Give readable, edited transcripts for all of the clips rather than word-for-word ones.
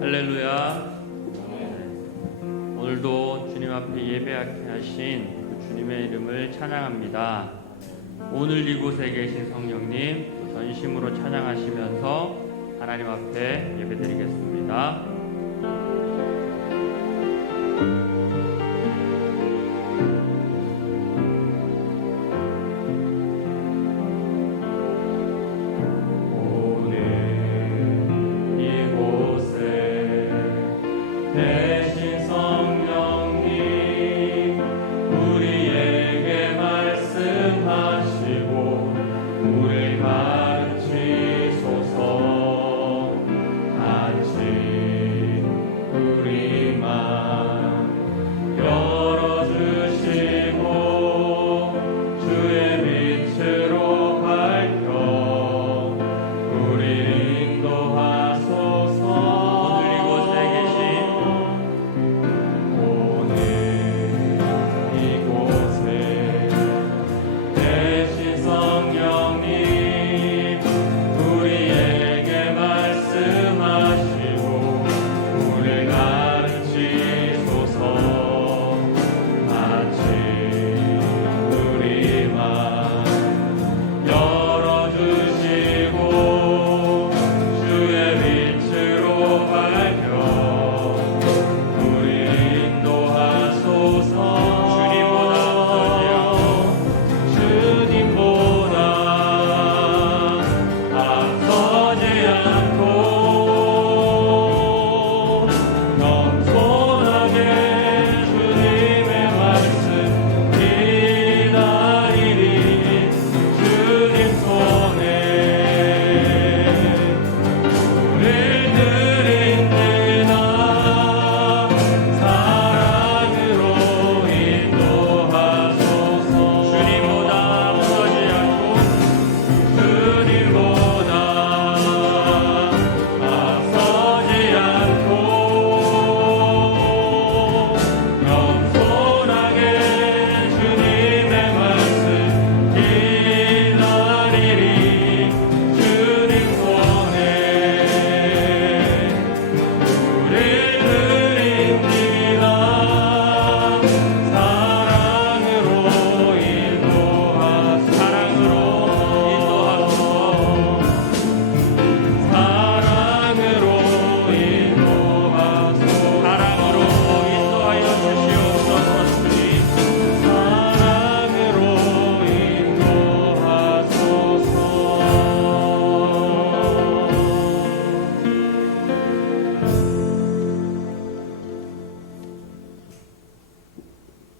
할렐루야. 오늘도 주님 앞에 예배하게 하신 그 주님의 이름을 찬양합니다. 오늘 이곳에 계신 성령님 전심으로 찬양하시면서 하나님 앞에 예배드리겠습니다.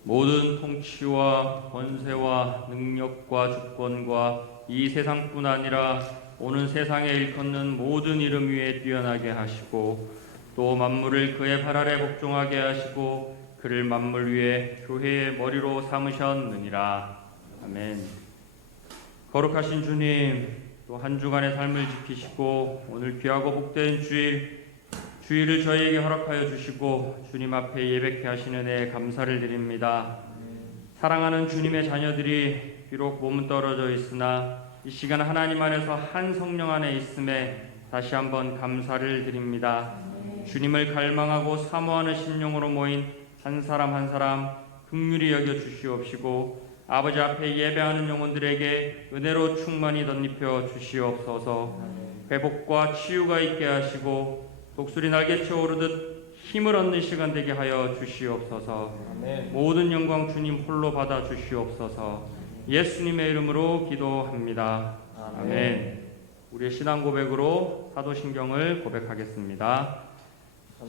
모든 통치와 권세와 능력과 주권과 이 세상뿐 아니라 오는 세상에 일컫는 모든 이름 위에 뛰어나게 하시고 또 만물을 그의 발 아래 복종하게 하시고 그를 만물 위에 교회의 머리로 삼으셨느니라. 아멘. 거룩하신 주님, 또 한 주간의 삶을 지키시고 오늘 귀하고 복된 주일을 저희에게 허락하여 주시고 주님 앞에 예배케 하시는 은혜에 감사를 드립니다. 사랑하는 주님의 자녀들이 비록 몸은 떨어져 있으나 이 시간 하나님 안에서 한 성령 안에 있음에 다시 한번 감사를 드립니다. 주님을 갈망하고 사모하는 심령으로 모인 한 사람 한 사람 긍휼히 여겨 주시옵시고 아버지 앞에 예배하는 영혼들에게 은혜로 충만히 덧입혀 주시옵소서. 회복과 치유가 있게 하시고 독수리 날개쳐 오르듯 힘을 얻는 시간 되게 하여 주시옵소서. 아멘. 모든 영광 주님 홀로 받아 주시옵소서. 예수님의 이름으로 기도합니다. 아멘. 아멘. 우리의 신앙 고백으로 사도신경을 고백하겠습니다.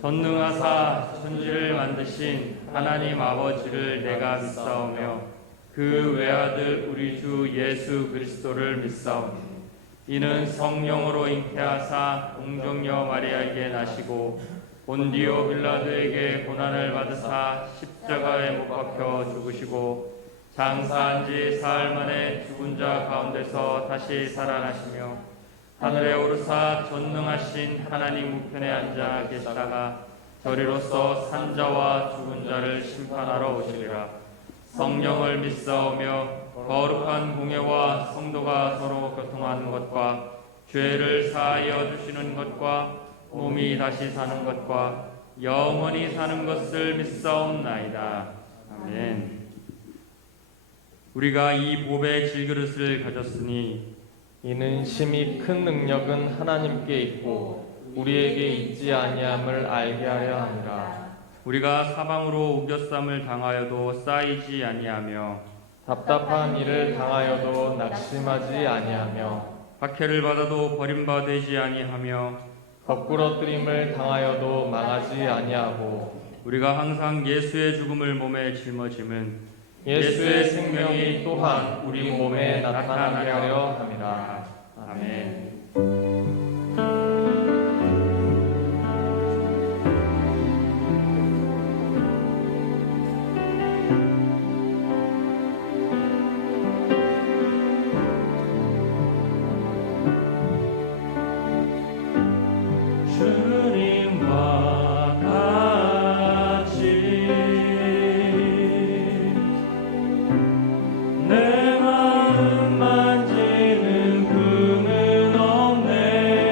전능하사 천지를 만드신 하나님 아버지를 내가 믿사오며 그 외아들 우리 주 예수 그리스도를 믿사오니 이는 성령으로 잉태하사 동정녀 마리아에게 나시고 본디오 빌라도에게 고난을 받으사 십자가에 못 박혀 죽으시고 장사한 지 사흘 만에 죽은 자 가운데서 다시 살아나시며 하늘에 오르사 전능하신 하나님 우편에 앉아 계시다가 저리로서 산자와 죽은 자를 심판하러 오시리라. 성령을 믿사오며 거룩한 공예와 성도가 서로 교통하는 것과 죄를 사하여 주시는 것과 몸이 다시 사는 것과 영원히 사는 것을 믿사옵나이다. 아멘. 우리가 이 보배의 질그릇을 가졌으니 이는 심히 큰 능력은 하나님께 있고 우리에게 있지 아니함을 알게 하려 함이라. 우리가 사방으로 우겨쌈을 당하여도 쌓이지 아니하며 답답한 일을 당하여도 낙심하지 아니하며 박해를 받아도 버림받지 아니하며 거꾸러뜨림을 당하여도 망하지 아니하고 우리가 항상 예수의 죽음을 몸에 짊어짐은 예수의 생명이 또한 우리 몸에 나타나게 하려 함이라. 아멘. 주님과 같이 내 마음 만지는 금은 없네.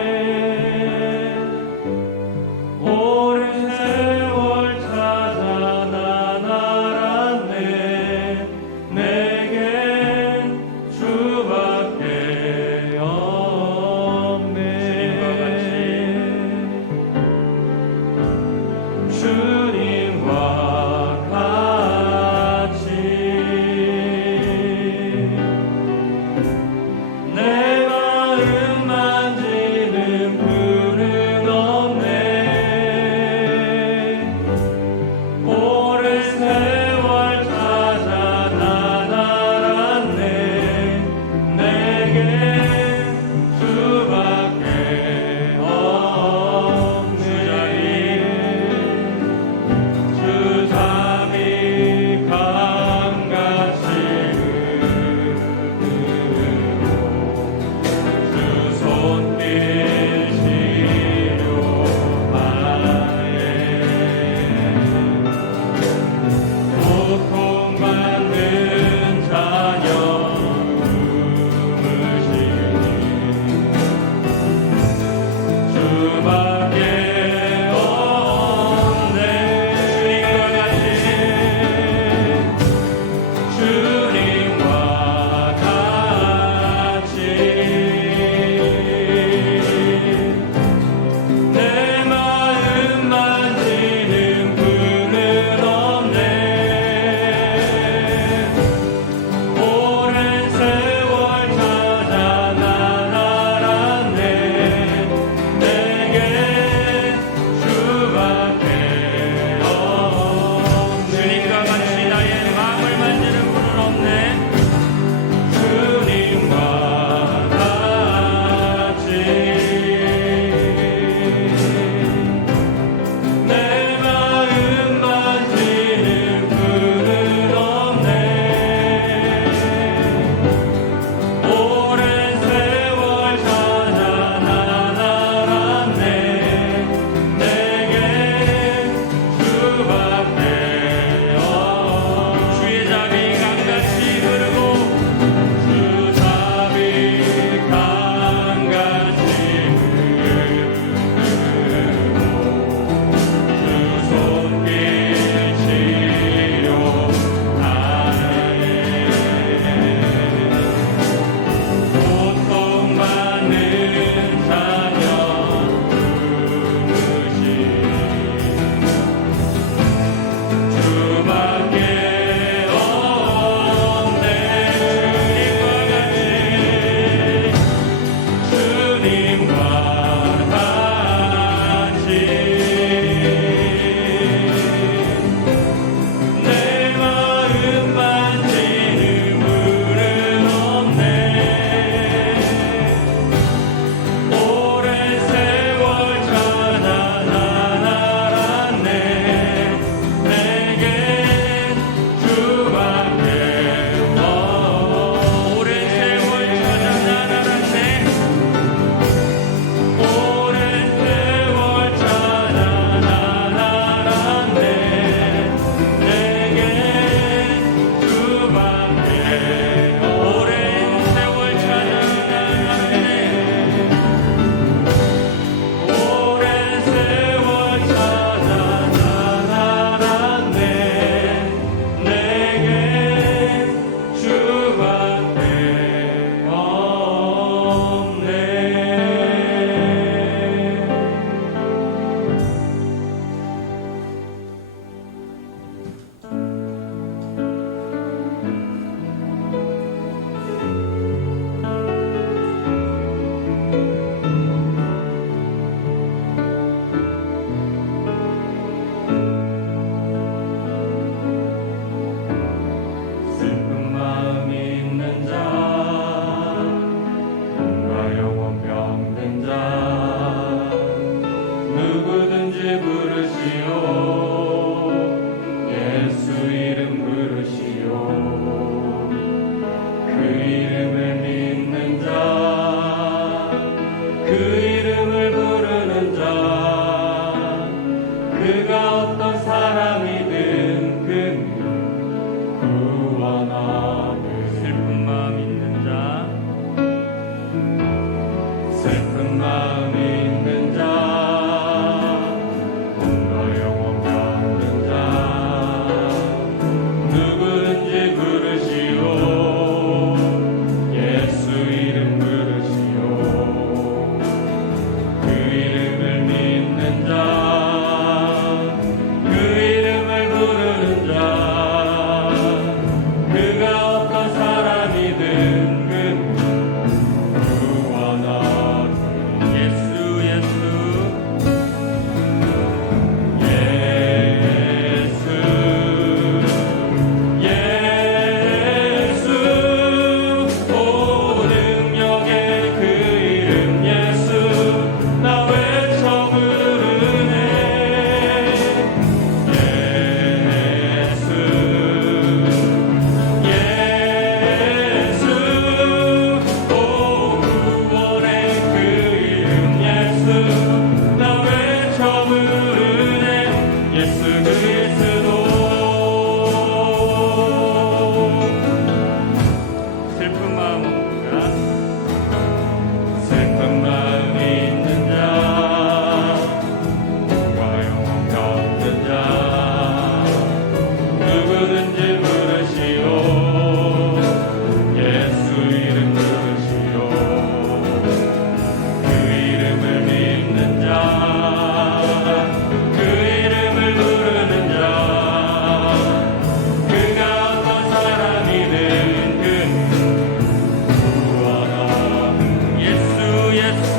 마음 옵니다. 슬픈 마음 있는 자, 과영 겪는 자, 누구든지 부르시오. 예수 이름 부르시오. 그 이름을 믿는 자, 그 이름을 부르는 자, 그가 어떤 사람이든 그 구원함. 예수 예수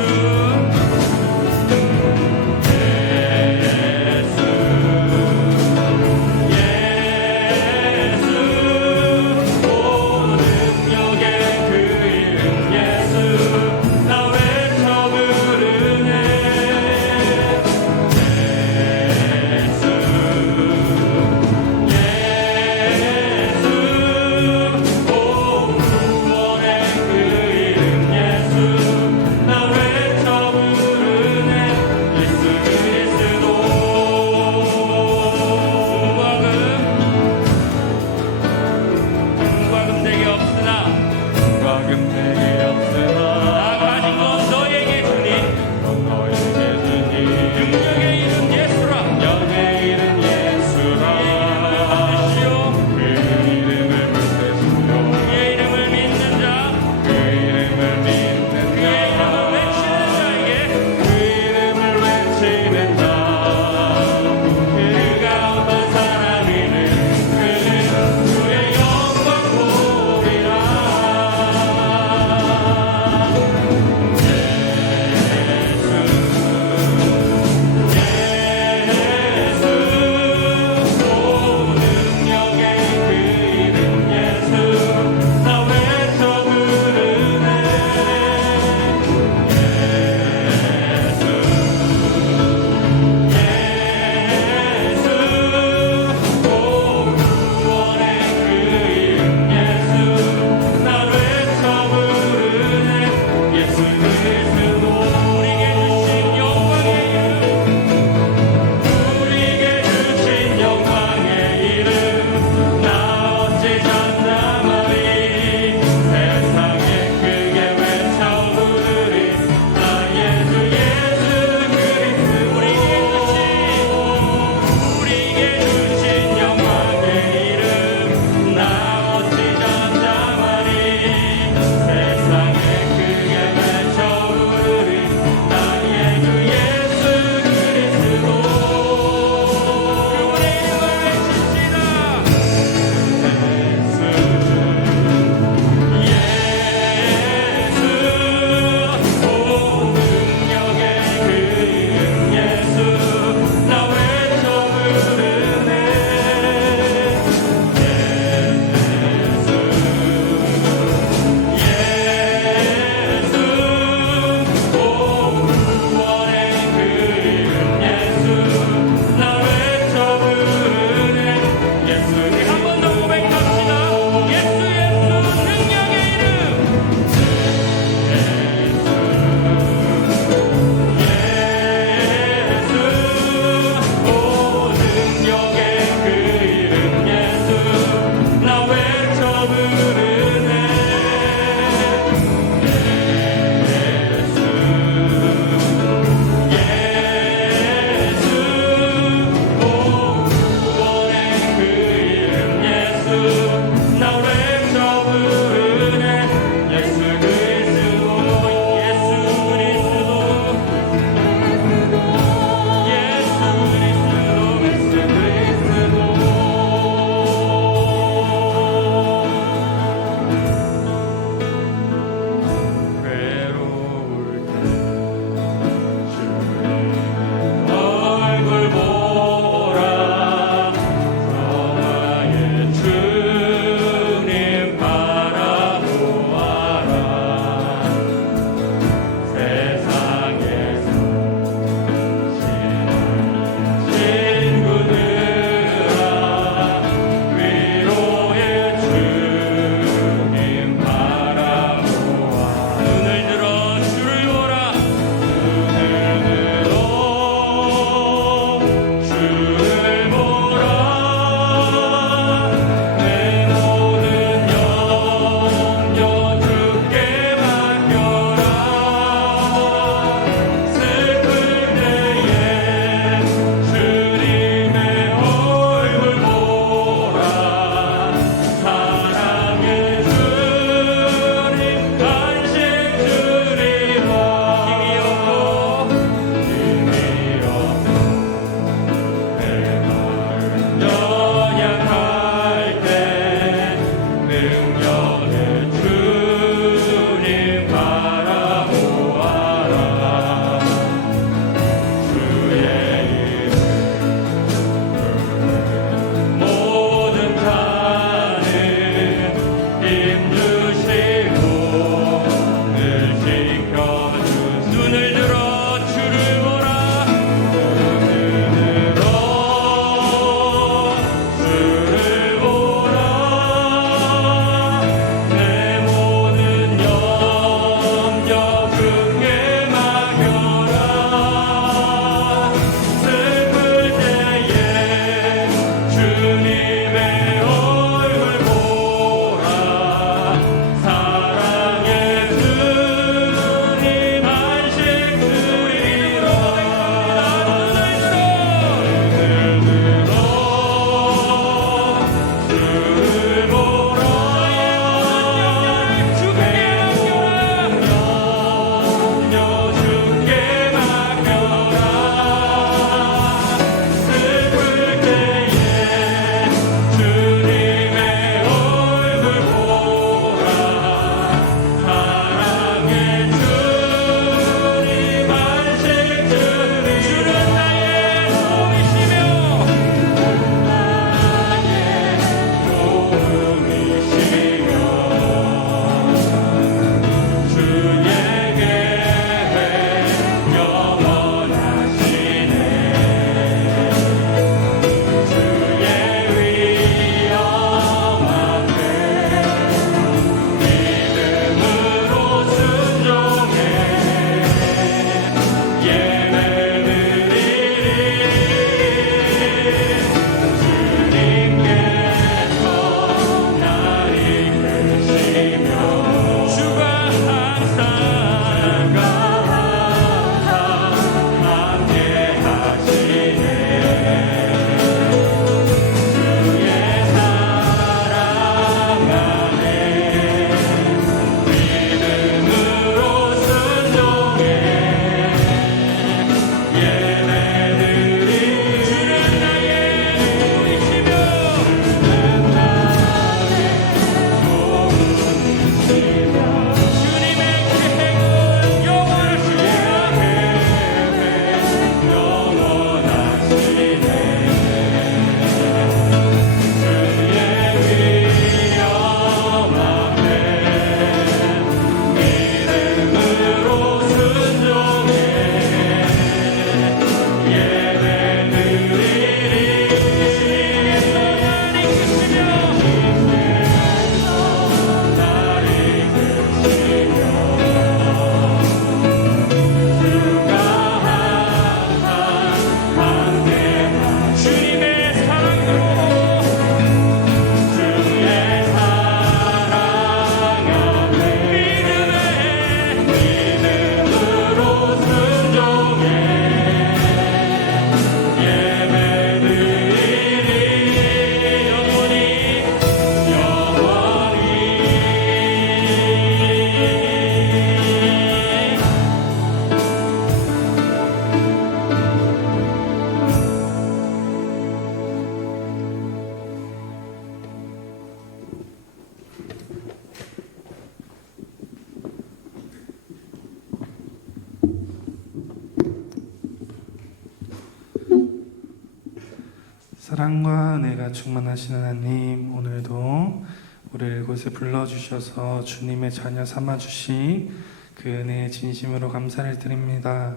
사랑과 은혜가 충만하신 하나님, 오늘도 우리를 이곳에 불러주셔서 주님의 자녀 삼아주신 그 은혜에 진심으로 감사를 드립니다.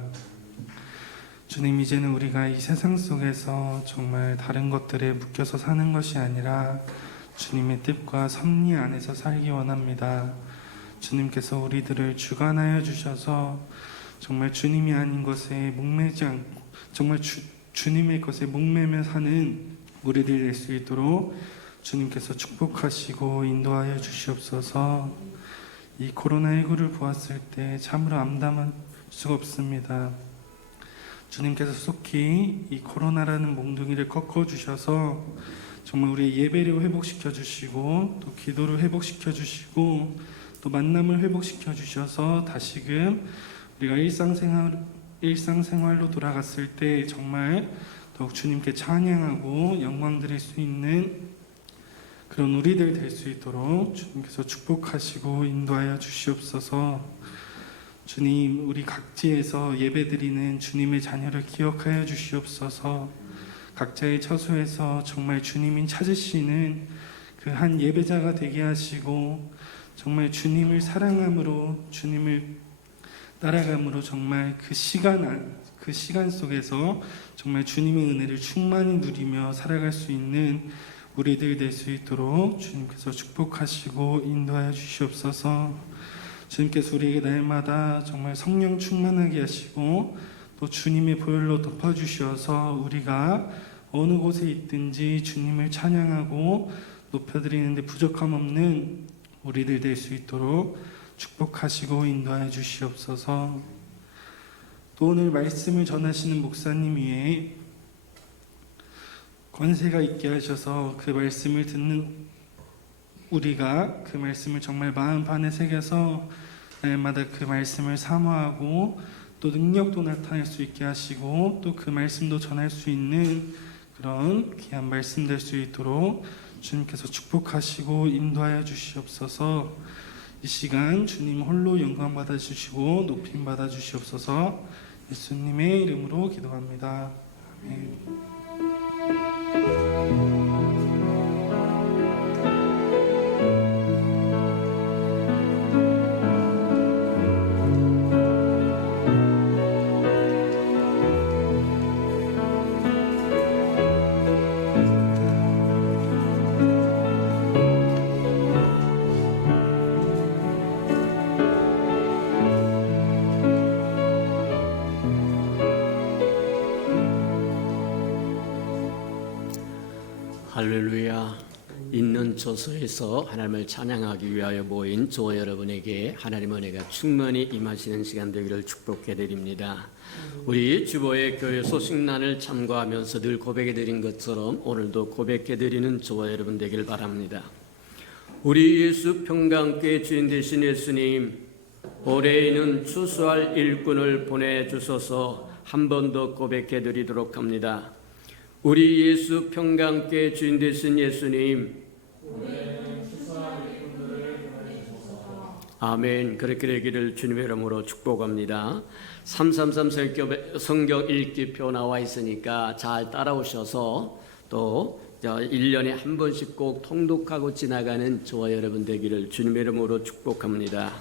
주님, 이제는 우리가 이 세상 속에서 정말 다른 것들에 묶여서 사는 것이 아니라 주님의 뜻과 섭리 안에서 살기 원합니다. 주님께서 우리들을 주관하여 주셔서 정말 주님이 아닌 것에 목매지 않고 정말 주님의 것에 목매며 사는 우리들 될 수 있도록 주님께서 축복하시고 인도하여 주시옵소서. 이 코로나19를 보았을 때 참으로 암담할 수가 없습니다. 주님께서 속히 이 코로나라는 몽둥이를 꺾어주셔서 정말 우리의 예배를 회복시켜 주시고 또 기도를 회복시켜 주시고 또 만남을 회복시켜 주셔서 다시금 우리가 일상생활로 돌아갔을 때 정말 더욱 주님께 찬양하고 영광 드릴 수 있는 그런 우리들 될 수 있도록 주님께서 축복하시고 인도하여 주시옵소서. 주님, 우리 각지에서 예배드리는 주님의 자녀를 기억하여 주시옵소서. 각자의 처소에서 정말 주님이 찾으시는 그 한 예배자가 되게 하시고 정말 주님을 사랑함으로 주님을 따라감으로 정말 그 시간 속에서 정말 주님의 은혜를 충만히 누리며 살아갈 수 있는 우리들 될 수 있도록 주님께서 축복하시고 인도하여 주시옵소서. 주님께서 우리에게 날마다 정말 성령 충만하게 하시고 또 주님의 보혈로 덮어주셔서 우리가 어느 곳에 있든지 주님을 찬양하고 높여드리는데 부족함 없는 우리들 될 수 있도록 축복하시고 인도하여 주시옵소서. 또 오늘 말씀을 전하시는 목사님 위에 권세가 있게 하셔서 그 말씀을 듣는 우리가 그 말씀을 정말 마음 안에 새겨서 날마다 그 말씀을 사모하고 또 능력도 나타낼 수 있게 하시고 또 그 말씀도 전할 수 있는 그런 귀한 말씀 될 수 있도록 주님께서 축복하시고 인도하여 주시옵소서. 이 시간 주님 홀로 영광 받아주시고 높임 받아주시옵소서. 예수님의 이름으로 기도합니다. 아멘. 할렐루야. 있는 처소에서 하나님을 찬양하기 위하여 모인 저 여러분에게 하나님 은혜가 충만히 임하시는 시간 되기를 축복해 드립니다. 우리 주보의 교회 소식란을 참고하면서 늘 고백해 드린 것처럼 오늘도 고백해 드리는 저와 여러분 되길 바랍니다. 우리 예수 평강교회 주인 되신 예수님, 올해에는 추수할 일꾼을 보내주셔서 한 번 더 고백해 드리도록 합니다. 우리 예수 평강교회 주인 되신 예수님, 아멘. 그렇게 되기를 주님의 이름으로 축복합니다. 333 성경 읽기표 나와 있으니까 잘 따라오셔서 또 1년에 한 번씩 꼭 통독하고 지나가는 저와 여러분 되기를 주님의 이름으로 축복합니다.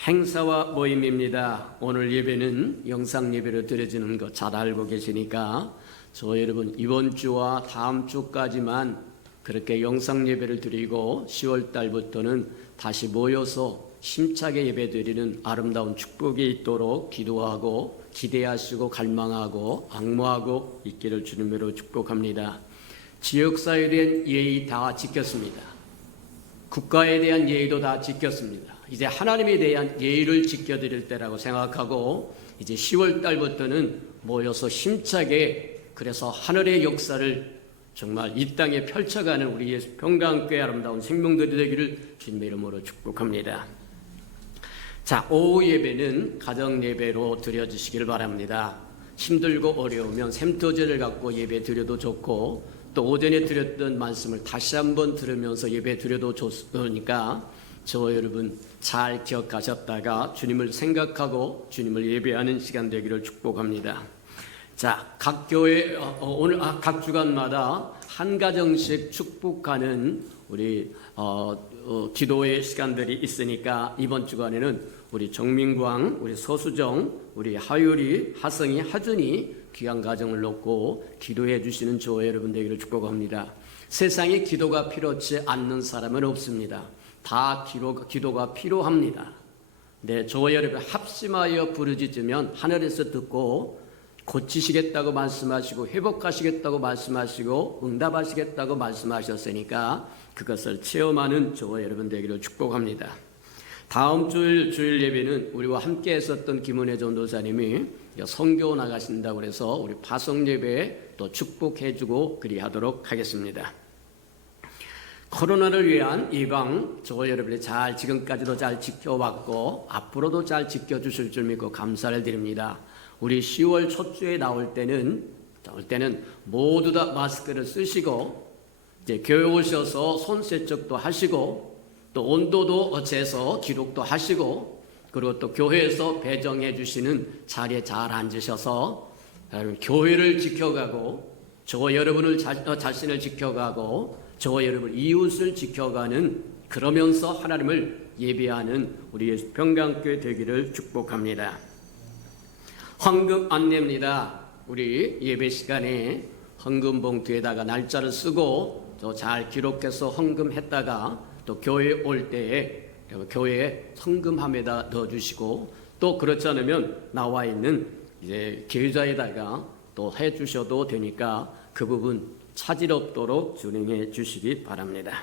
행사와 모임입니다. 오늘 예배는 영상 예배로 드려지는 거 잘 알고 계시니까 저 여러분 이번 주와 다음 주까지만 그렇게 영상 예배를 드리고 10월 달부터는 다시 모여서 힘차게 예배 드리는 아름다운 축복이 있도록 기도하고 기대하시고 갈망하고 앙모하고 있기를 주님으로 축복합니다. 지역사회에 대한 예의 다 지켰습니다. 국가에 대한 예의도 다 지켰습니다. 이제 하나님에 대한 예의를 지켜드릴 때라고 생각하고 이제 10월 달부터는 모여서 힘차게 그래서 하늘의 역사를 정말 이 땅에 펼쳐가는 우리 예수 평강교회 아름다운 생명들이 되기를 주님의 이름으로 축복합니다. 자, 오후 예배는 가정 예배로 드려주시길 바랍니다. 힘들고 어려우면 샘터제를 갖고 예배 드려도 좋고 또 오전에 드렸던 말씀을 다시 한번 들으면서 예배 드려도 좋으니까 저와 여러분 잘 기억하셨다가 주님을 생각하고 주님을 예배하는 시간 되기를 축복합니다. 자, 각 교회 오늘 각 주간마다 한 가정씩 축복하는 우리 기도의 시간들이 있으니까 이번 주간에는 우리 정민광, 우리 서수정, 우리 하율이, 하성이, 하준이 귀한 가정을 놓고 기도해 주시는 저와 여러분 되기를 축복합니다. 세상에 기도가 필요치 않는 사람은 없습니다. 다 기도가 필요합니다. 네, 저와 여러분 합심하여 부르짖으면 하늘에서 듣고 고치시겠다고 말씀하시고 회복하시겠다고 말씀하시고 응답하시겠다고 말씀하셨으니까 그것을 체험하는 저와 여러분 되기를 축복합니다. 다음 주일 예배는 우리와 함께 했었던 김은혜 전도사님이 선교 나가신다고 해서 우리 파송 예배에 또 축복해주고 그리하도록 하겠습니다. 코로나를 위한 예방 저와 여러분이 지금까지도 잘 지켜왔고 앞으로도 잘 지켜주실 줄 믿고 감사를 드립니다. 우리 10월 첫 주에 나올 때는 모두 다 마스크를 쓰시고 이제 교회 오셔서 손 세척도 하시고 또 온도도 재서 기록도 하시고 그리고 또 교회에서 배정해 주시는 자리에 잘 앉으셔서 교회를 지켜가고 저와 여러분을 자신을 지켜가고 저와 여러분 이웃을 지켜가는 그러면서 하나님을 예배하는 우리 평강교회 되기를 축복합니다. 헌금 안내입니다. 우리 예배 시간에 헌금 봉투에다가 날짜를 쓰고 또 잘 기록해서 헌금했다가 또 교회 올 때에 교회에 헌금함에다 넣어주시고 또 그렇지 않으면 나와 있는 이제 계좌에다가 또 해주셔도 되니까 그 부분 차질 없도록 진행해 주시기 바랍니다.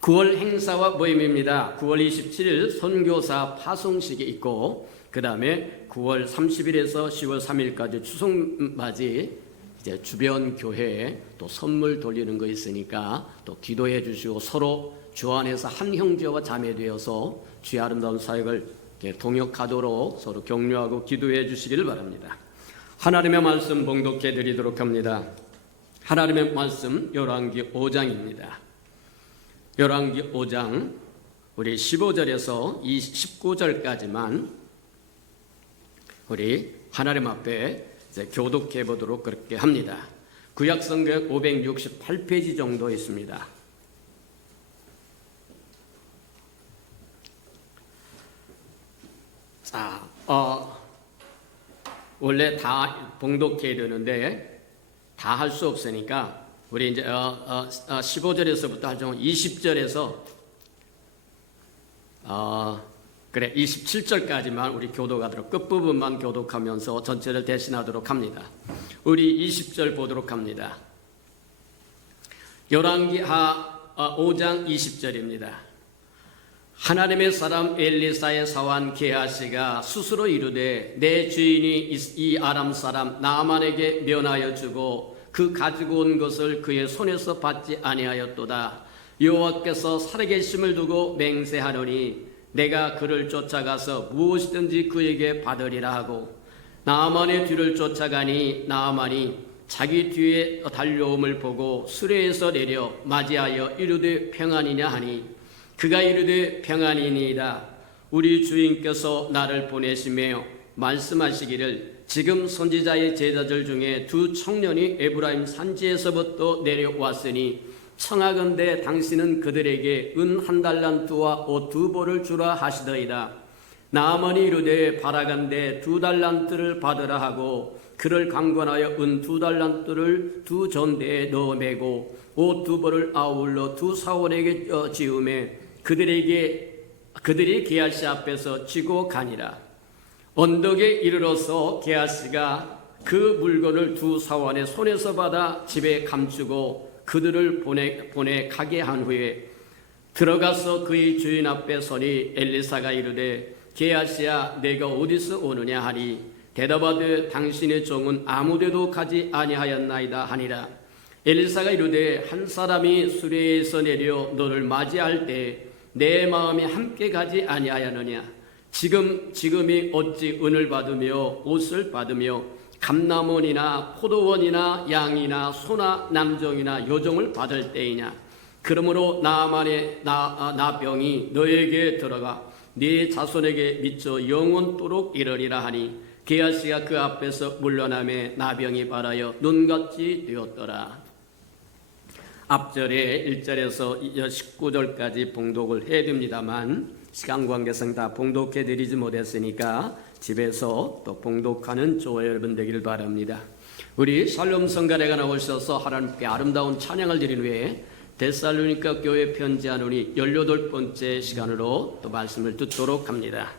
9월 행사와 모임입니다. 9월 27일 선교사 파송식이 있고 그 다음에 9월 30일에서 10월 3일까지 추석맞이 이제 주변 교회에 또 선물 돌리는 거 있으니까 또 기도해 주시고 서로 주 안에서 한 형제와 자매 되어서 주의 아름다운 사역을 동역하도록 서로 격려하고 기도해 주시기를 바랍니다. 하나님의 말씀 봉독해 드리도록 합니다. 하나님의 말씀 열왕기 5장입니다. 열왕기 5장 우리 15절에서 19절까지만 우리 하나님 앞에 이제 교독해 보도록 그렇게 합니다. 구약성경 568페이지 정도 있습니다. 자, 원래 다 봉독해야 되는데 다 할 수 없으니까 우리 이제 15절에서부터 할 경우 20절에서 27절까지만 우리 교독하도록 끝부분만 교독하면서 전체를 대신하도록 합니다. 우리 20절 보도록 합니다. 열왕기 5장 20절입니다. 하나님의 사람 엘리사의 사환 게하시가 스스로 이르되 내 주인이 이 아람 사람 나아만에게 면하여 주고 그 가지고 온 것을 그의 손에서 받지 아니하였도다. 여호와께서 살아계심을 두고 맹세하노니 내가 그를 쫓아가서 무엇이든지 그에게 받으리라 하고 나아만의 뒤를 쫓아가니 나아만이 자기 뒤에 달려옴을 보고 수레에서 내려 맞이하여 이르되 평안이냐 하니 그가 이르되 평안이니이다. 우리 주인께서 나를 보내시며 말씀하시기를 지금 선지자의 제자들 중에 두 청년이 에브라임 산지에서부터 내려왔으니 청하건대 당신은 그들에게 은 1달란트와 옷 2벌을 주라 하시더이다. 나아만이 이르되 바라간대 2달란트를 받으라 하고 그를 강권하여 은 2달란트를 2전대에 넣어 매고 옷 2벌을 아울러 2 사원에게 지음에 그들이 게하시 앞에서 지고 가니라. 언덕에 이르러서 게하시가 그 물건을 2 사원의 손에서 받아 집에 감추고 그들을 보내 가게 한 후에 들어가서 그의 주인 앞에 서니 엘리사가 이르되 게하시야 내가 어디서 오느냐 하니 대답하되 당신의 종은 아무데도 가지 아니하였나이다 하니라. 엘리사가 이르되 한 사람이 수레에서 내려 너를 맞이할 때 내 마음이 함께 가지 아니하였느냐. 지금이 어찌 은을 받으며 옷을 받으며 감남원이나 포도원이나 양이나 소나 남종이나 요종을 받을 때이냐. 그러므로 나아만의 나병이 너에게 들어가 네 자손에게 미쳐 영원토록 이르리라 하니 게하시가 그 앞에서 물러나매 나병이 발하여 눈같이 되었더라. 앞절에 1절에서 19절까지 봉독을 해드립니다만 시간 관계상 다 봉독해드리지 못했으니까 집에서 또 봉독하는 저와 여러분 되기를 바랍니다. 우리 샬롬 성가대가 나오셔서 하나님께 아름다운 찬양을 드린 후에 데살로니가 교회 편지하노니 18번째 시간으로 또 말씀을 듣도록 합니다.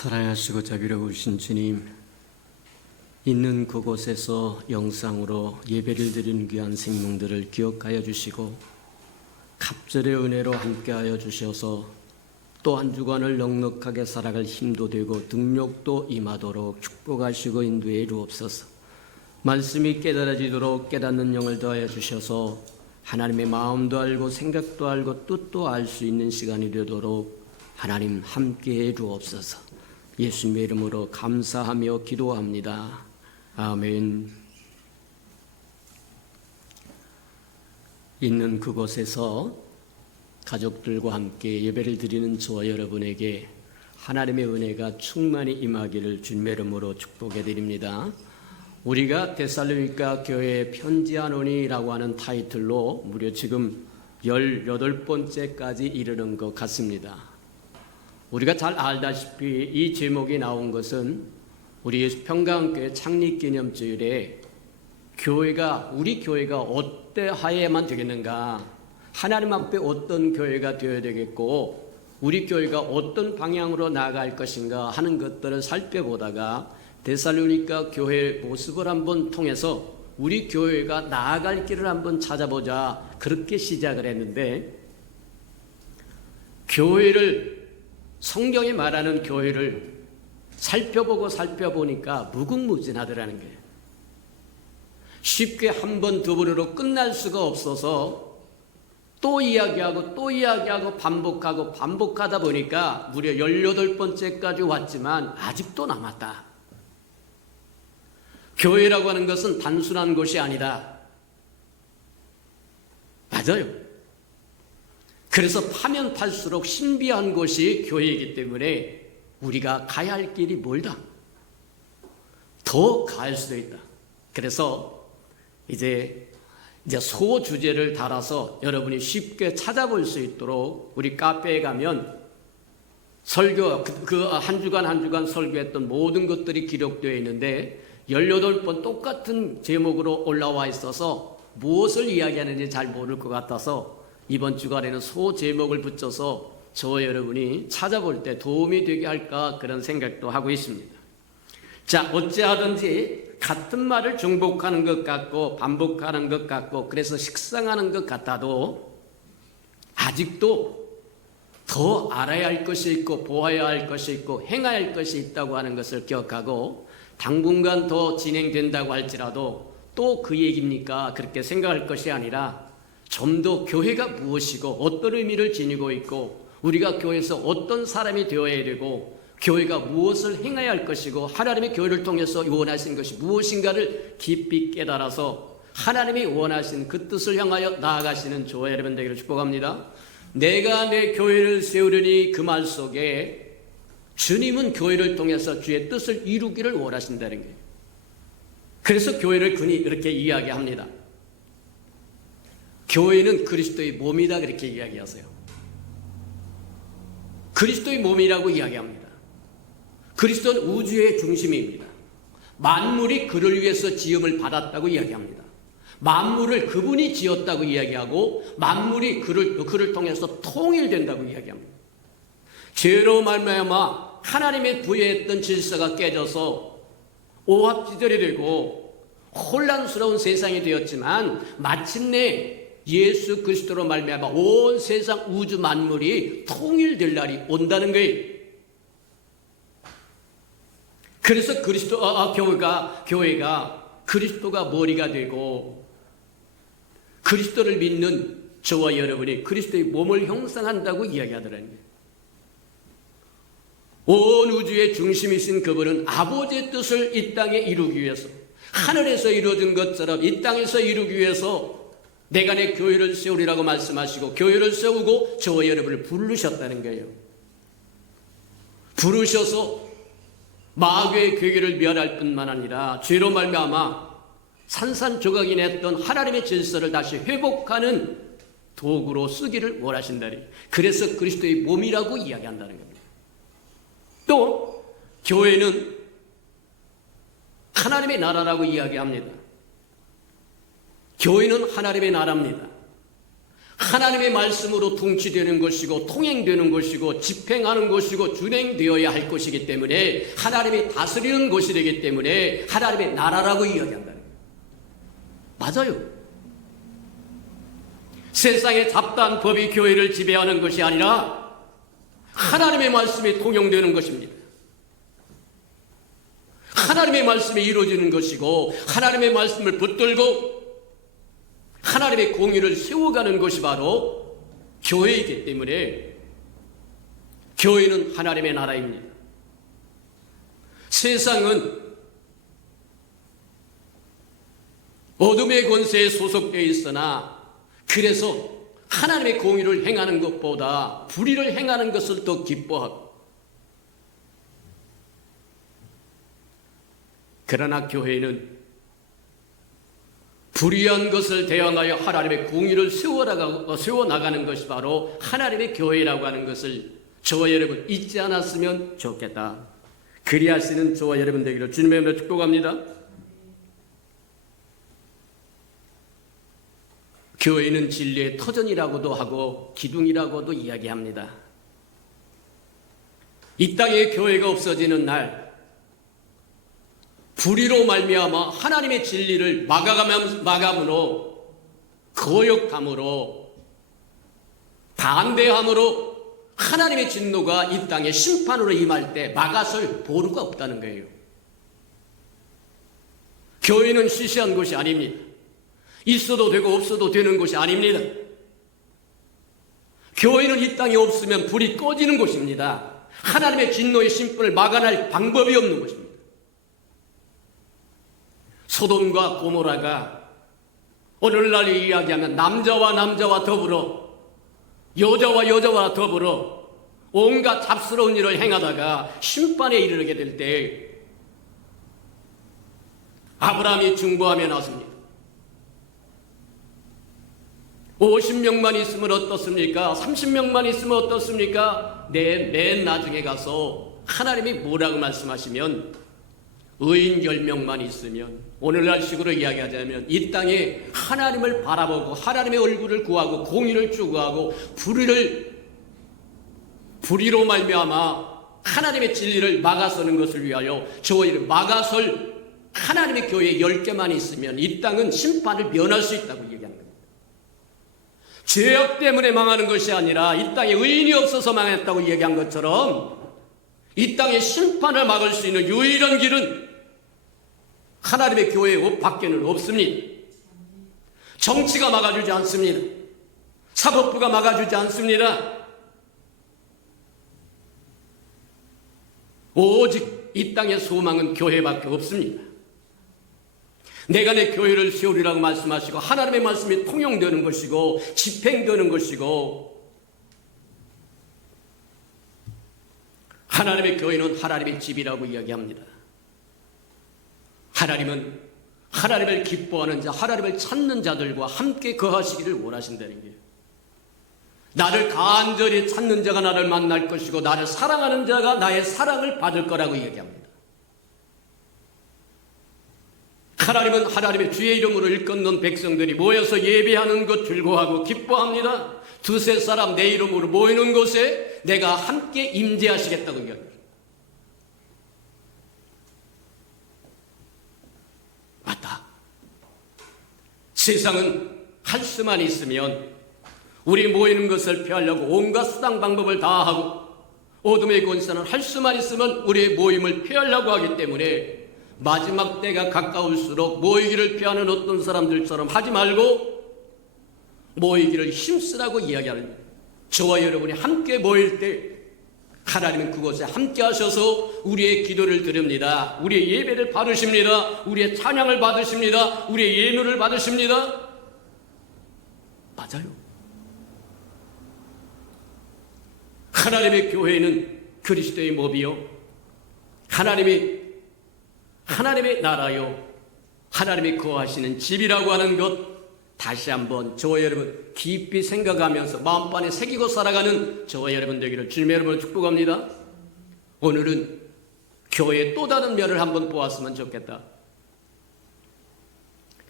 사랑하시고 자비로우신 주님, 있는 그곳에서 영상으로 예배를 드리는 귀한 생명들을 기억하여 주시고 갑절의 은혜로 함께하여 주셔서 또 한 주간을 넉넉하게 살아갈 힘도 되고 능력도 임하도록 축복하시고 인도해 주옵소서. 말씀이 깨달아지도록 깨닫는 영을 더하여 주셔서 하나님의 마음도 알고 생각도 알고 뜻도 알 수 있는 시간이 되도록 하나님 함께해 주옵소서. 예수님의 이름으로 감사하며 기도합니다. 아멘. 있는 그곳에서 가족들과 함께 예배를 드리는 저와 여러분에게 하나님의 은혜가 충만히 임하기를 주님의 이름으로 축복해 드립니다. 우리가 데살로니가 교회에 편지하노니라고 하는 타이틀로 무려 지금 18번째까지 이르는 것 같습니다. 우리가 잘 알다시피 이 제목이 나온 것은 우리 평강교회 창립기념주일에 우리 교회가 어떠하여야만 되겠는가, 하나님 앞에 어떤 교회가 되어야 되겠고 우리 교회가 어떤 방향으로 나아갈 것인가 하는 것들을 살펴보다가 데살로니가 교회의 모습을 한번 통해서 우리 교회가 나아갈 길을 한번 찾아보자, 그렇게 시작을 했는데, 교회를, 성경이 말하는 교회를 살펴보니까 무궁무진하더라는 거예요. 쉽게 한 번, 두 번으로 끝날 수가 없어서 또 이야기하고 반복하다 보니까 무려 18번째까지 왔지만 아직도 남았다. 교회라고 하는 것은 단순한 곳이 아니다. 맞아요. 그래서 파면 팔수록 신비한 곳이 교회이기 때문에 우리가 가야 할 길이 멀다. 더 갈 수도 있다. 그래서 이제 소주제를 달아서 여러분이 쉽게 찾아볼 수 있도록 우리 카페에 가면 설교, 그 한 주간 설교했던 모든 것들이 기록되어 있는데 18번 똑같은 제목으로 올라와 있어서 무엇을 이야기하는지 잘 모를 것 같아서 이번 주간에는 소 제목을 붙여서 저와 여러분이 찾아볼 때 도움이 되게 할까, 그런 생각도 하고 있습니다. 자, 어찌하든지 같은 말을 중복하는 것 같고 반복하는 것 같고 그래서 식상하는 것 같아도 아직도 더 알아야 할 것이 있고 보아야 할 것이 있고 행해야 할 것이 있다고 하는 것을 기억하고, 당분간 더 진행된다고 할지라도 또 그 얘기입니까? 그렇게 생각할 것이 아니라 좀 더 교회가 무엇이고 어떤 의미를 지니고 있고 우리가 교회에서 어떤 사람이 되어야 되고 교회가 무엇을 행해야 할 것이고 하나님의 교회를 통해서 원하신 것이 무엇인가를 깊이 깨달아서 하나님이 원하신 그 뜻을 향하여 나아가시는 저와 여러분 되기를 축복합니다. 내가 내 교회를 세우려니 그 말 속에 주님은 교회를 통해서 주의 뜻을 이루기를 원하신다는 거예요. 그래서 교회를 그니 이렇게 이야기합니다. 교회는 그리스도의 몸이다, 그렇게 이야기하세요. 그리스도의 몸이라고 이야기합니다. 그리스도는 우주의 중심입니다. 만물이 그를 위해서 지음을 받았다고 이야기합니다. 만물을 그분이 지었다고 이야기하고 만물이 그를 통해서 통일된다고 이야기합니다. 죄로 말미암아 하나님의 부여했던 질서가 깨져서 오합지졸이 되고 혼란스러운 세상이 되었지만 마침내 예수 그리스도로 말미암아 온 세상 우주 만물이 통일될 날이 온다는 거예요. 그래서 교회가 그리스도가 머리가 되고 그리스도를 믿는 저와 여러분이 그리스도의 몸을 형성한다고 이야기하더라는 거예요. 온 우주의 중심이신 그분은 아버지의 뜻을 이 땅에 이루기 위해서, 하늘에서 이루어진 것처럼 이 땅에서 이루기 위해서 내가 내 교회를 세우리라고 말씀하시고 교회를 세우고 저와 여러분을 부르셨다는 거예요. 부르셔서 마귀의 괴계를 멸할 뿐만 아니라 죄로 말미암아 산산조각이 냈던 하나님의 질서를 다시 회복하는 도구로 쓰기를 원하신다니. 그래서 그리스도의 몸이라고 이야기한다는 겁니다. 또 교회는 하나님의 나라라고 이야기합니다. 교회는 하나님의 나라입니다. 하나님의 말씀으로 통치되는 것이고 통행되는 것이고 집행하는 것이고 준행되어야 할 것이기 때문에 하나님이 다스리는 것이 되기 때문에 하나님의 나라라고 이야기한다는 거예요. 맞아요. 세상의 잡다한 법이 교회를 지배하는 것이 아니라 하나님의 말씀이 통용되는 것입니다. 하나님의 말씀이 이루어지는 것이고 하나님의 말씀을 붙들고 하나님의 공의를 세워가는 것이 바로 교회이기 때문에 교회는 하나님의 나라입니다. 세상은 어둠의 권세에 소속되어 있으나 그래서 하나님의 공의를 행하는 것보다 불의를 행하는 것을 더 기뻐하고, 그러나 교회는 불의한 것을 대항하여 하나님의 공의를 세워나가는 것이 바로 하나님의 교회라고 하는 것을 저와 여러분 잊지 않았으면 좋겠다. 그리하시는 저와 여러분 되기를 주님의 이름으로 축복합니다. 교회는 진리의 터전이라고도 하고 기둥이라고도 이야기합니다. 이 땅에 교회가 없어지는 날 불의로 말미암아 하나님의 진리를 마감으로 거역함으로 반대함으로 하나님의 진노가 이 땅에 심판으로 임할 때 막아설 보루가 없다는 거예요. 교회는 시시한 것이 아닙니다. 있어도 되고 없어도 되는 것이 아닙니다. 교회는 이 땅에 없으면 불이 꺼지는 것입니다. 하나님의 진노의 심판을 막아낼 방법이 없는 것입니다. 소돔과 고모라가 오늘날 이야기하면 남자와 남자와 더불어 여자와 여자와 더불어 온갖 잡스러운 일을 행하다가 심판에 이르게 될 때 아브라함이 중보하며 나섭니다. 50명만 있으면 어떻습니까? 30명만 있으면 어떻습니까? 맨 나중에 가서 하나님이 뭐라고 말씀하시면 의인 10명만 있으면, 오늘날 식으로 이야기하자면 이 땅에 하나님을 바라보고 하나님의 얼굴을 구하고 공의를 추구하고 불의로 말미암아 하나님의 진리를 막아서는 것을 위하여 저희를 막아설 하나님의 교회 10개만 있으면 이 땅은 심판을 면할 수 있다고 얘기하는 겁니다. 죄악 때문에 망하는 것이 아니라 이 땅에 의인이 없어서 망했다고 얘기한 것처럼 이 땅의 심판을 막을 수 있는 유일한 길은 하나님의 교회 밖에는 없습니다. 정치가 막아주지 않습니다. 사법부가 막아주지 않습니다. 오직 이 땅의 소망은 교회밖에 없습니다. 내가 내 교회를 세우리라고 말씀하시고 하나님의 말씀이 통용되는 것이고 집행되는 것이고, 하나님의 교회는 하나님의 집이라고 이야기합니다. 하나님은 하나님을 기뻐하는 자, 하나님을 찾는 자들과 함께 거하시기를 원하신다는 거예요. 나를 간절히 찾는 자가 나를 만날 것이고 나를 사랑하는 자가 나의 사랑을 받을 거라고 얘기합니다. 하나님은 하나님의 주의 이름으로 일컫는 백성들이 모여서 예배하는 것 즐거워하고 기뻐합니다. 두세 사람 내 이름으로 모이는 곳에 내가 함께 임재하시겠다고 얘기합니다. 맞다. 세상은 할 수만 있으면 우리 모이는 것을 피하려고 온갖 수단 방법을 다 하고, 어둠의 권세는 할 수만 있으면 우리의 모임을 피하려고 하기 때문에 마지막 때가 가까울수록 모이기를 피하는 어떤 사람들처럼 하지 말고 모이기를 힘쓰라고 이야기하는, 저와 여러분이 함께 모일 때 하나님은 그곳에 함께 하셔서 우리의 기도를 들읍니다. 우리의 예배를 받으십니다. 우리의 찬양을 받으십니다. 우리의 예물을 받으십니다. 맞아요. 하나님의 교회는 그리스도의 몸이요, 하나님의 나라요, 하나님이 거하시는 집이라고 하는 것, 다시 한번 저와 여러분 깊이 생각하면서 마음판에 새기고 살아가는 저와 여러분 되기를 주님의 이름으로 축복합니다. 오늘은 교회의 또 다른 면을 한번 보았으면 좋겠다.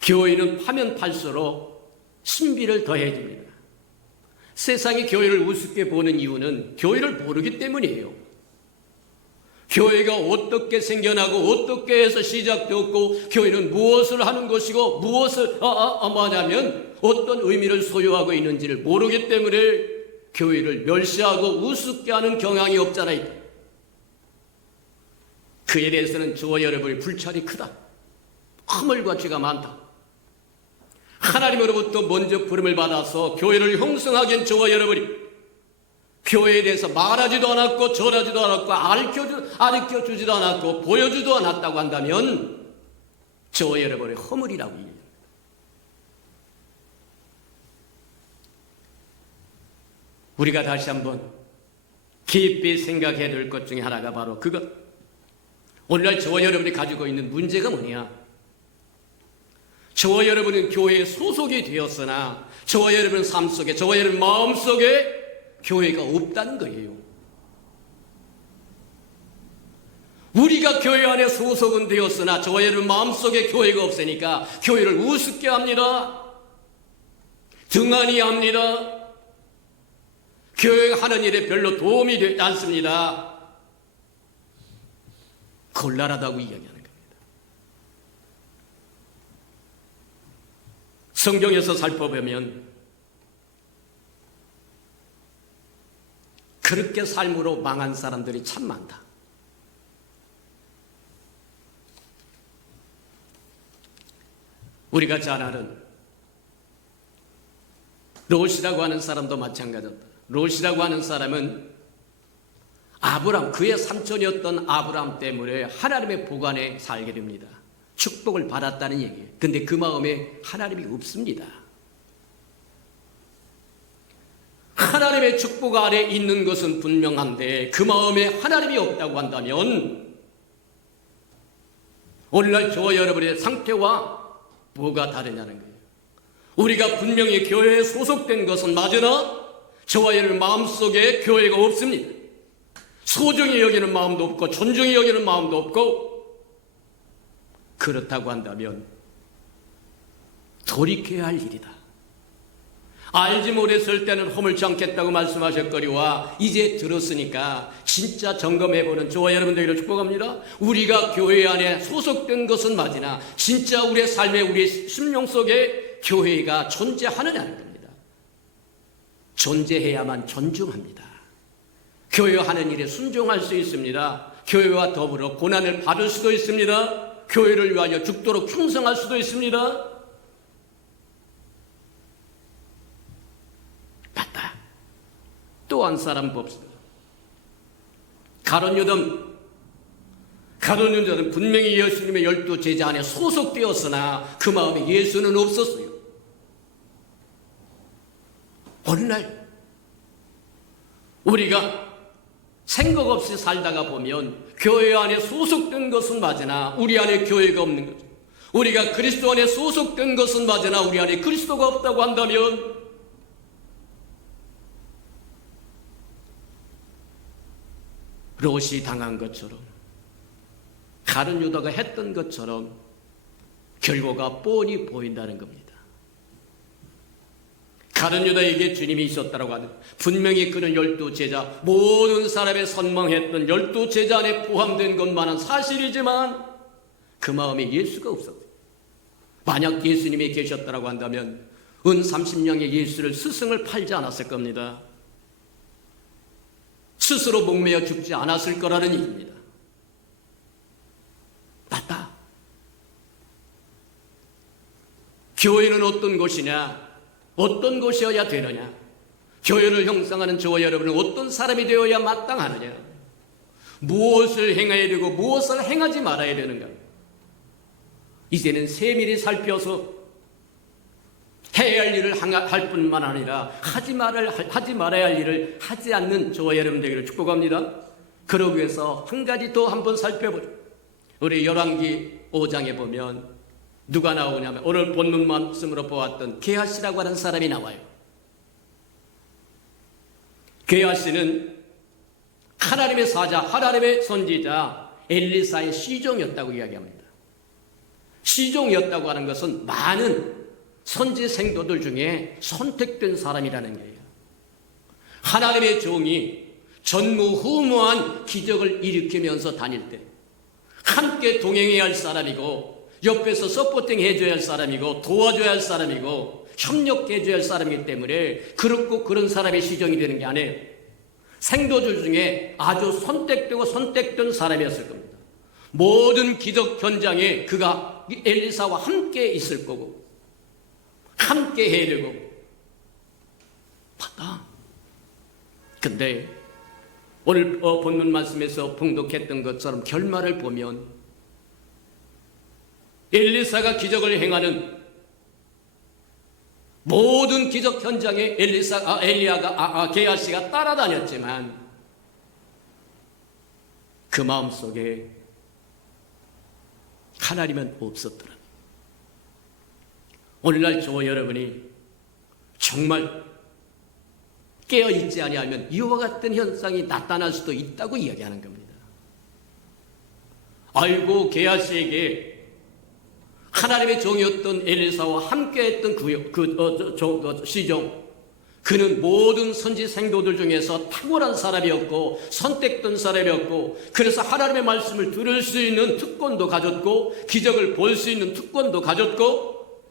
교회는 파면 팔수록 신비를 더해줍니다. 세상이 교회를 우습게 보는 이유는 교회를 모르기 때문이에요. 교회가 어떻게 생겨나고 어떻게 해서 시작되었고 교회는 무엇을 하는 것이고 무엇을 뭐냐면 어떤 의미를 소유하고 있는지를 모르기 때문에 교회를 멸시하고 우습게 하는 경향이 없잖아요. 그에 대해서는 저와 여러분의 불찰이 크다. 허물과 죄가 많다. 하나님으로부터 먼저 부름을 받아서 교회를 형성하기엔 저와 여러분이 교회에 대해서 말하지도 않았고 전하지도 않았고 가르쳐주지도 않았고 보여주지도 않았다고 한다면 저와 여러분의 허물이라고 얘기합니다. 우리가 다시 한번 깊이 생각해야 될 것 중에 하나가 바로 그것. 오늘날 저와 여러분이 가지고 있는 문제가 뭐냐? 저와 여러분은 교회에 소속이 되었으나 저와 여러분 삶 속에, 저와 여러분 마음 속에 교회가 없다는 거예요. 우리가 교회 안에 소속은 되었으나 저와 여러분 마음속에 교회가 없으니까 교회를 우습게 합니다. 등한히 합니다. 교회가 하는 일에 별로 도움이 되지 않습니다. 곤란하다고 이야기하는 겁니다. 성경에서 살펴보면 그렇게 삶으로 망한 사람들이 참 많다. 우리가 잘 아는 롯이라고 하는 사람도 마찬가지다. 롯이라고 하는 사람은 아브람, 그의 삼촌이었던 아브람 때문에 하나님의 보관에 살게 됩니다. 축복을 받았다는 얘기예요. 근데 그 마음에 하나님이 없습니다. 하나님의 축복 아래 있는 것은 분명한데 그 마음에 하나님이 없다고 한다면 오늘날 저와 여러분의 상태와 뭐가 다르냐는 거예요. 우리가 분명히 교회에 소속된 것은 맞으나 저와 여러분 마음속에 교회가 없습니다. 소중히 여기는 마음도 없고 존중히 여기는 마음도 없고 그렇다고 한다면 돌이켜야 할 일이다. 알지 못했을 때는 허물지 않겠다고 말씀하셨거니와 이제 들었으니까 진짜 점검해보는 저와 여러분들에게 축복합니다. 우리가 교회 안에 소속된 것은 맞으나 진짜 우리의 삶에 우리의 심령 속에 교회가 존재하느냐는 겁니다. 존재해야만 존중합니다. 교회와 하는 일에 순종할 수 있습니다. 교회와 더불어 고난을 받을 수도 있습니다. 교회를 위하여 죽도록 충성할 수도 있습니다. 맞다. 또 한 사람 봅시다. 가룟 유다는 분명히 예수님의 12 제자 안에 소속되었으나 그 마음에 예수는 없었어요. 어느 날 우리가 생각 없이 살다가 보면 교회 안에 소속된 것은 맞으나 우리 안에 교회가 없는 거죠. 우리가 그리스도 안에 소속된 것은 맞으나 우리 안에 그리스도가 없다고 한다면 롯이 당한 것처럼 가룟 유다가 했던 것처럼 결과가 뻔히 보인다는 겁니다. 가룟 유다에게 주님이 있었다고 하는 분명히 그는 12 제자 모든 사람의 선망했던 12 제자 안에 포함된 것만은 사실이지만 그 마음에 예수가 없었어요. 만약 예수님이 계셨다고 한다면 은 30냥의 예수를 스승을 팔지 않았을 겁니다. 스스로 목매어 죽지 않았을 거라는 얘기입니다. 맞다. 교회는 어떤 곳이냐? 어떤 것이어야 되느냐? 교회를 형성하는 저와 여러분은 어떤 사람이 되어야 마땅하느냐? 무엇을 행해야 되고 무엇을 행하지 말아야 되는가? 이제는 세밀히 살펴서 해야 할 일을 할 뿐만 아니라 하지 말아야 할 일을 하지 않는 저와 여러분 되기를 축복합니다. 그러기 위해서 한 가지 더 한번 살펴보죠. 우리 열왕기 5장에 보면 누가 나오냐면 오늘 본문 말씀으로 보았던 게하시라고 하는 사람이 나와요. 게하시는 하나님의 사자, 하나님의 선지자 엘리사의 시종이었다고 이야기합니다. 시종이었다고 하는 것은 많은 선지 생도들 중에 선택된 사람이라는 거예요. 하나님의 종이 전무후무한 기적을 일으키면서 다닐 때 함께 동행해야 할 사람이고 옆에서 서포팅 해줘야 할 사람이고 도와줘야 할 사람이고 협력해줘야 할 사람이기 때문에 그렇고 그런 사람의 시정이 되는 게 아니에요. 생도들 중에 아주 선택되고 선택된 사람이었을 겁니다. 모든 기적 현장에 그가 엘리사와 함께 있을 거고 함께 해야 되고 맞다. 근데 오늘 본문 말씀에서 봉독했던 것처럼 결말을 보면 엘리사가 기적을 행하는 모든 기적 현장에 게하시가 따라다녔지만 그 마음속에 하나님은 없었더라. 오늘날 저와 여러분이 정말 깨어있지 아니하면 이와 같은 현상이 나타날 수도 있다고 이야기하는 겁니다. 아이고 게하시에게 하나님의 종이었던 엘리사와 함께했던 시종, 그는 모든 선지 생도들 중에서 탁월한 사람이었고 선택된 사람이었고 그래서 하나님의 말씀을 들을 수 있는 특권도 가졌고 기적을 볼 수 있는 특권도 가졌고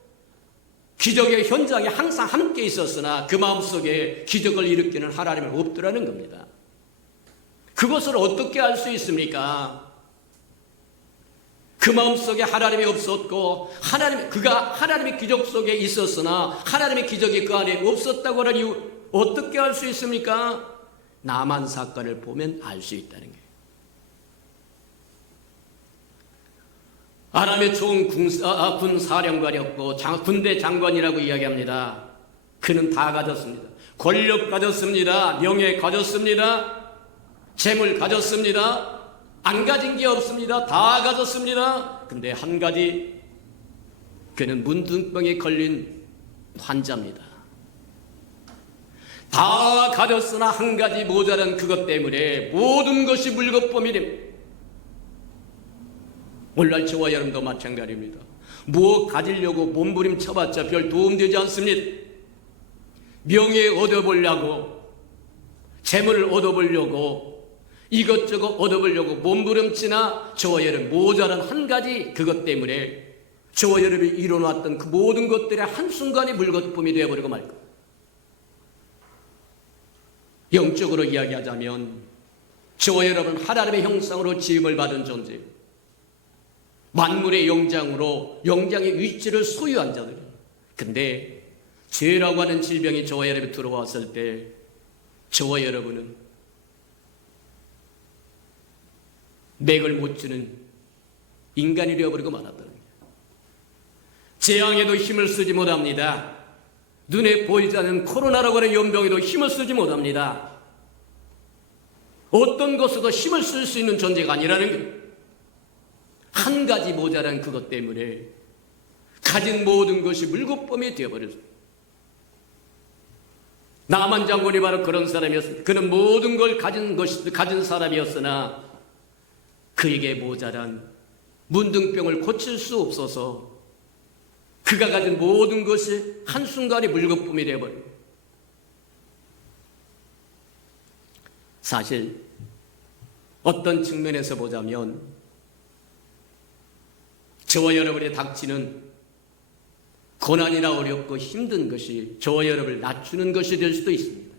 기적의 현장에 항상 함께 있었으나 그 마음속에 기적을 일으키는 하나님은 없더라는 겁니다. 그것을 어떻게 알 수 있습니까? 그 마음속에 하나님이 없었고 그가 하나님의 기적 속에 있었으나 하나님의 기적이 그 안에 없었다고 하는 이유 어떻게 알 수 있습니까? 나만 사건을 보면 알 수 있다는 거예요. 아람의 좋은 군 사령관이었고 군대 장관이라고 이야기합니다. 그는 다 가졌습니다. 권력 가졌습니다. 명예 가졌습니다. 재물 가졌습니다. 안 가진 게 없습니다. 다 가졌습니다. 근데 한 가지, 그는 문둥병에 걸린 환자입니다. 다 가졌으나 한 가지 모자란 그것 때문에 모든 것이 물거품이 됩니다. 오늘날 저와 여러분도 마찬가지입니다. 무엇 가지려고 몸부림쳐봤자 별 도움되지 않습니다. 명예 얻어보려고, 재물을 얻어보려고, 이것저것 얻어보려고 몸부림치나 저와 여러분 모자란 한 가지 그것 때문에 저와 여러분이 이뤄놨던 그 모든 것들이 한순간에 물거품이 되어버리고 말 겁니다. 영적으로 이야기하자면 저와 여러분 하나님의 형상으로 지음을 받은 존재예요. 만물의 영장의 위치를 소유한 자들이에요. 근데 죄라고 하는 질병이 저와 여러분이 들어왔을 때 저와 여러분은 맥을 못 주는 인간이 되어버리고 말았다는 거예요. 재앙에도 힘을 쓰지 못합니다. 눈에 보이지 않는 코로나라고 하는 연병에도 힘을 쓰지 못합니다. 어떤 것에도 힘을 쓸 수 있는 존재가 아니라는 거예요. 한 가지 모자란 그것 때문에 가진 모든 것이 물거품이 되어버렸어요. 나만 장군이 바로 그런 사람이었습니다. 그는 모든 걸 가진 사람이었으나 그에게 모자란 문둥병을 고칠 수 없어서 그가 가진 모든 것이 한순간에 물거품이 되어버려요. 사실 어떤 측면에서 보자면 저와 여러분의 닥치는 고난이나 어렵고 힘든 것이 저와 여러분을 낮추는 것이 될 수도 있습니다.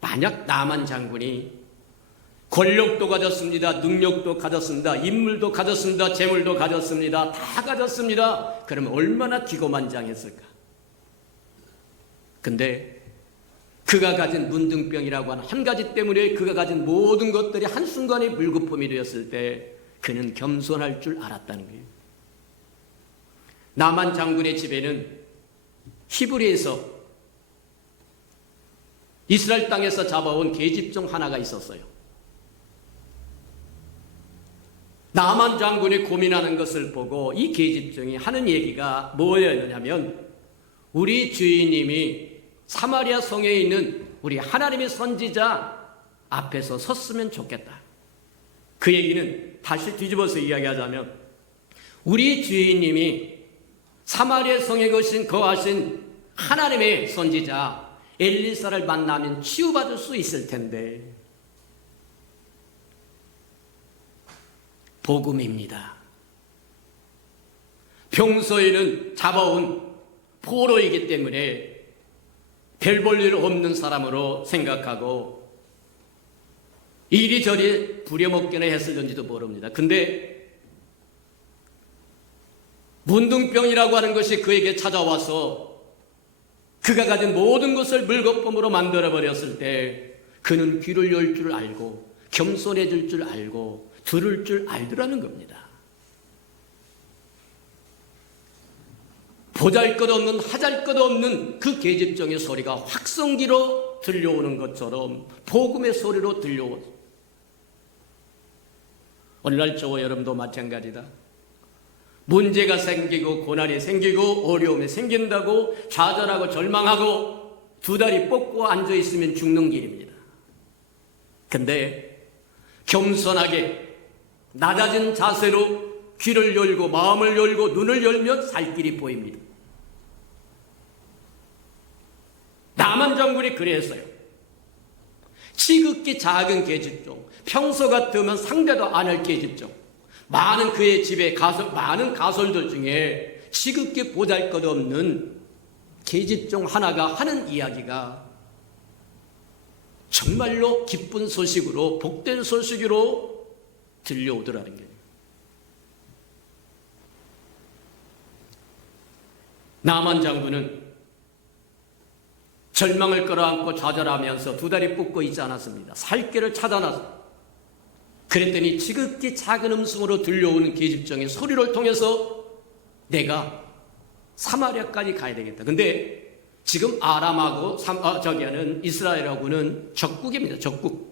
만약 나만 장군이 권력도 가졌습니다. 능력도 가졌습니다. 인물도 가졌습니다. 재물도 가졌습니다. 다 가졌습니다. 그러면 얼마나 기고만장했을까? 근데 그가 가진 문둥병이라고 하는 한 가지 때문에 그가 가진 모든 것들이 한순간에 물거품이 되었을 때 그는 겸손할 줄 알았다는 거예요. 나만 장군의 집에는 히브리에서 이스라엘 땅에서 잡아온 계집종 하나가 있었어요. 나만 장군이 고민하는 것을 보고 이 계집종이 하는 얘기가 뭐였냐면 우리 주인님이 사마리아 성에 있는 우리 하나님의 선지자 앞에서 섰으면 좋겠다. 그 얘기는 다시 뒤집어서 이야기하자면 우리 주인님이 사마리아 성에 거하신 하나님의 선지자 엘리사를 만나면 치유받을 수 있을 텐데 복음입니다. 평소에는 잡아온 포로이기 때문에 별 볼 일 없는 사람으로 생각하고 이리저리 부려먹기나 했을는지도 모릅니다. 근데 문둥병이라고 하는 것이 그에게 찾아와서 그가 가진 모든 것을 물거품으로 만들어버렸을 때 그는 귀를 열 줄 알고 겸손해질 줄 알고 들을 줄 알더라는 겁니다. 보잘것없는 하잘것없는 그 계집종의 소리가 확성기로 들려오는 것처럼 복음의 소리로 들려오죠. 오늘날 저와 여러분도 마찬가지다. 문제가 생기고 고난이 생기고 어려움이 생긴다고 좌절하고 절망하고 두 다리 뻗고 앉아있으면 죽는 길입니다. 근데 겸손하게 낮아진 자세로 귀를 열고 마음을 열고 눈을 열면 살 길이 보입니다. 나만 장군이 그랬어요. 지극히 작은 계집종, 평소 같으면 상대도 안 할 계집종, 많은 그의 집에 많은 가솔들 중에 지극히 보잘것없는 계집종 하나가 하는 이야기가 정말로 기쁜 소식으로 복된 소식으로 들려오더라는 거예요. 나만 장군은 절망을 끌어안고 좌절하면서 두 다리 뻗고 있지 않았습니다. 살 길을 찾아나서 그랬더니 지극히 작은 음성으로 들려오는 계집종의 소리를 통해서 내가 사마리아까지 가야 되겠다. 근데 지금 아람하고 저기는 이스라엘하고는 적국입니다. 적국.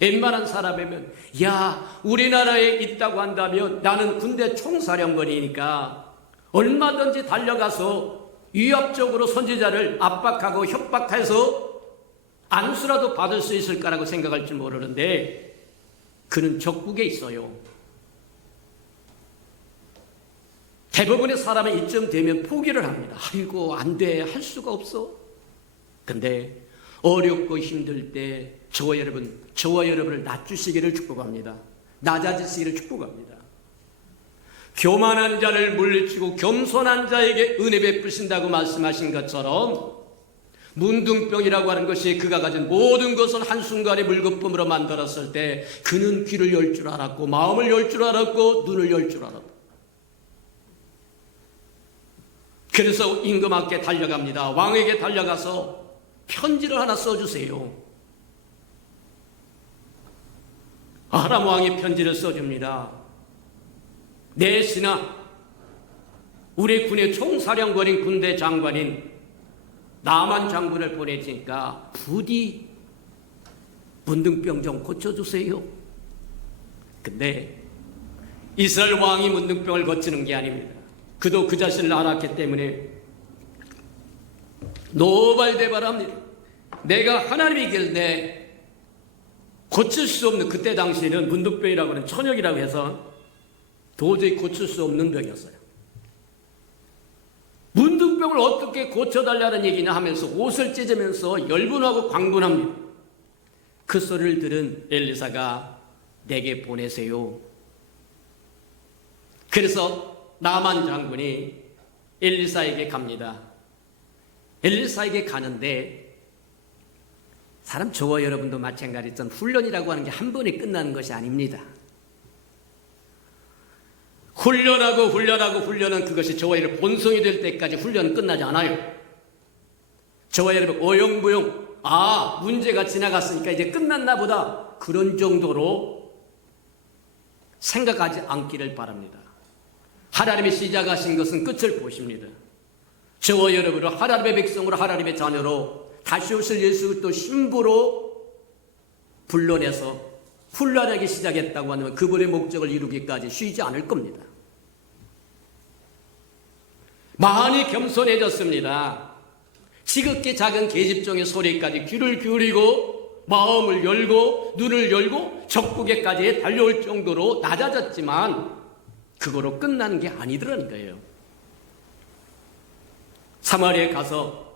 웬만한 사람이면 야 우리나라에 있다고 한다면 나는 군대 총사령관이니까 얼마든지 달려가서 위협적으로 선지자를 압박하고 협박해서 안수라도 받을 수 있을 거라고 생각할 줄 모르는데 그는 적국에 있어요. 대부분의 사람은 이쯤 되면 포기를 합니다. 아이고 안 돼, 할 수가 없어. 근데 어렵고 힘들 때 저와 여러분을 낮추시기를 축복합니다. 낮아지시기를 축복합니다. 교만한 자를 물리치고 겸손한 자에게 은혜 베푸신다고 말씀하신 것처럼 문둥병이라고 하는 것이 그가 가진 모든 것을 한순간에 물거품으로 만들었을 때 그는 귀를 열 줄 알았고 마음을 열 줄 알았고 눈을 열 줄 알았고 그래서 임금한테 달려갑니다. 왕에게 달려가서 편지를 하나 써주세요. 아람 왕이 편지를 써줍니다. 내 신하 우리 군의 총사령관인 군대 장관인 나만 장군을 보내니까 부디 문둥병 좀 고쳐주세요. 근데 이스라엘 왕이 문둥병을 고치는 게 아닙니다. 그도 그 자신을 알았기 때문에 노발대발합니다. 내가 하나님이길래 고칠 수 없는, 그때 당시에는 문둥병이라고 하는 천역이라고 해서 도저히 고칠 수 없는 병이었어요. 문둥병을 어떻게 고쳐달라는 얘기냐 하면서 옷을 찢으면서 열분하고 광분합니다. 그 소리를 들은 엘리사가 내게 보내세요. 그래서 나만 장군이 엘리사에게 갑니다. 엘리사에게 가는데 사람 저와 여러분도 마찬가지지만 훈련이라고 하는 게 한 번에 끝나는 것이 아닙니다. 훈련은 그것이 저와 여러분 본성이 될 때까지 훈련은 끝나지 않아요. 저와 여러분 어영부영 문제가 지나갔으니까 이제 끝났나 보다 그런 정도로 생각하지 않기를 바랍니다. 하나님이 시작하신 것은 끝을 보십니다. 저와 여러분을 하나님의 백성으로 하나님의 자녀로 다시 오실 예수 그리스도 신부로 불러내서 훈련하기 시작했다고 하면 그분의 목적을 이루기까지 쉬지 않을 겁니다. 많이 겸손해졌습니다. 지극히 작은 계집종의 소리까지 귀를 기울이고 마음을 열고 눈을 열고 적국에까지 달려올 정도로 낮아졌지만 그거로 끝나는 게 아니더라는 거예요. 사마리아에 가서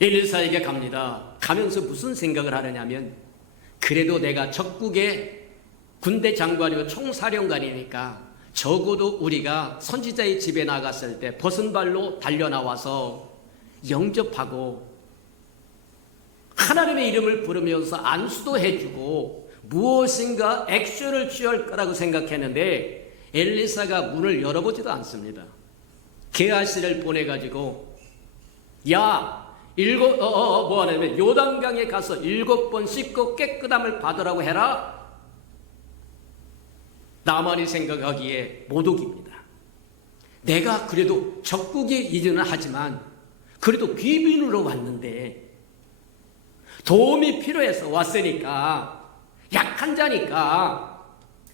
엘리사에게 갑니다. 가면서 무슨 생각을 하느냐면, 그래도 내가 적국의 군대 장관이고 총사령관이니까 적어도 우리가 선지자의 집에 나갔을 때 벗은 발로 달려나와서 영접하고 하나님의 이름을 부르면서 안수도 해주고 무엇인가 액션을 취할 거라고 생각했는데, 엘리사가 문을 열어보지도 않습니다. 게하시를 보내가지고, 야, 뭐 하냐면 요단강에 가서 7번 씻고 깨끗함을 받으라고 해라. 나만이 생각하기에 모독입니다. 내가 그래도 적국이기는 하지만 그래도 귀빈으로 왔는데, 도움이 필요해서 왔으니까, 약한 자니까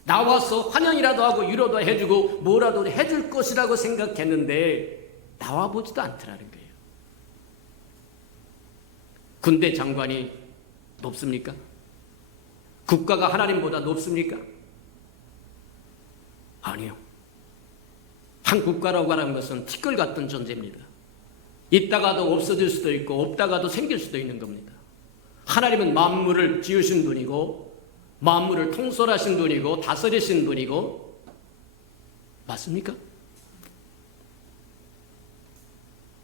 나와서 환영이라도 하고 위로도 해주고 뭐라도 해줄 것이라고 생각했는데 나와보지도 않더라는 거예요. 군대 장관이 높습니까? 국가가 하나님보다 높습니까? 아니요. 한 국가라고 하는 것은 티끌 같은 존재입니다. 있다가도 없어질 수도 있고 없다가도 생길 수도 있는 겁니다. 하나님은 만물을 지으신 분이고 만물을 통솔하신 분이고 다스리신 분이고, 맞습니까?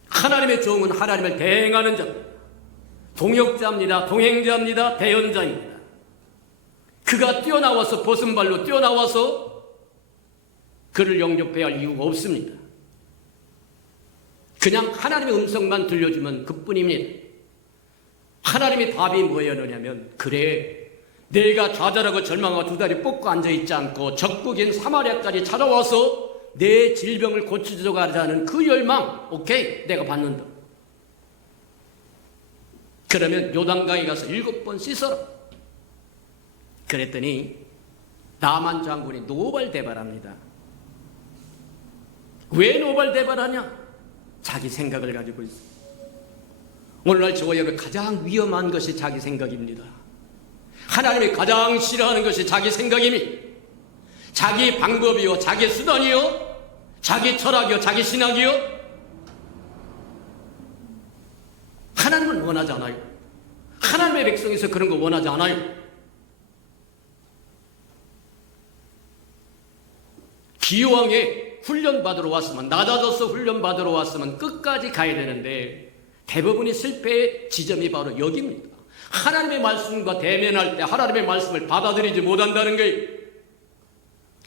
하나님의 종은 하나님을 대행하는 자입니다. 동역자입니다. 동행자입니다. 대연자입니다. 그가 뛰어나와서 벗은 발로 뛰어나와서 그를 영접해야 할 이유가 없습니다. 그냥 하나님의 음성만 들려주면 그뿐입니다. 하나님의 답이 뭐였느냐면, 그래, 내가 좌절하고 절망하고 두 다리 뻗고 앉아있지 않고 적국인 사마리아까지 찾아와서 내 질병을 고치려고 하자는 그 열망, 오케이, 내가 받는다. 그러면 요단강에 가서 7번 씻어라. 그랬더니 나만 장군이 노발대발합니다. 왜 노발대발하냐? 자기 생각을 가지고 있어. 오늘날 저와 여러분 가장 위험한 것이 자기 생각입니다. 하나님이 가장 싫어하는 것이 자기 생각입니다. 자기 방법이요, 자기 수단이요, 자기 철학이요, 자기 신학이요. 하나님은 원하지 않아요. 하나님의 백성에서 그런 거 원하지 않아요. 기왕에 훈련받으러 왔으면, 낮아져서 훈련받으러 왔으면 끝까지 가야 되는데, 대부분의 실패의 지점이 바로 여기입니다. 하나님의 말씀과 대면할 때 하나님의 말씀을 받아들이지 못한다는 거예요.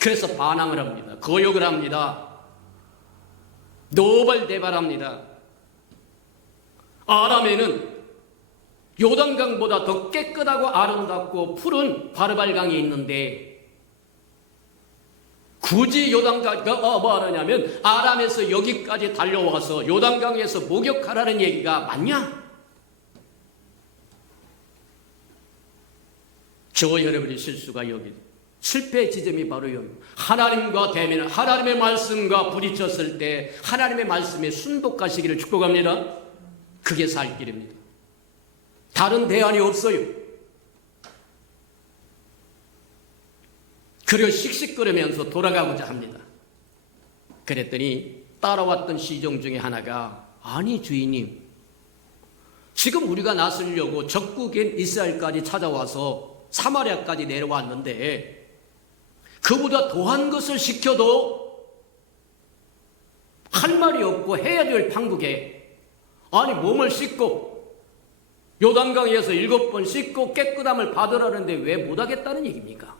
그래서 반항을 합니다. 거역을 합니다. 노발대발합니다. 아람에는 요단강보다 더 깨끗하고 아름답고 푸른 바르발강이 있는데, 굳이 요단강가 뭐 하느냐면 아람에서 여기까지 달려와서 요단강에서 목욕하라는 얘기가 맞냐? 저 여러분의 실수가 여기, 실패의 지점이 바로 여기. 하나님과 대면, 하나님의 말씀과 부딪혔을 때 하나님의 말씀에 순독하시기를 축복합니다. 그게 살 길입니다. 다른 대안이 없어요. 그리고 씩씩거리면서 돌아가고자 합니다. 그랬더니 따라왔던 시종 중에 하나가, 아니 주인님, 지금 우리가 나서려고 적국인 이스라엘까지 찾아와서 사마리아까지 내려왔는데 그보다 더한 것을 시켜도 할 말이 없고 해야 될 판국에, 아니 몸을 씻고 요단강에서 7번 씻고 깨끗함을 받으라는데 왜 못하겠다는 얘기입니까?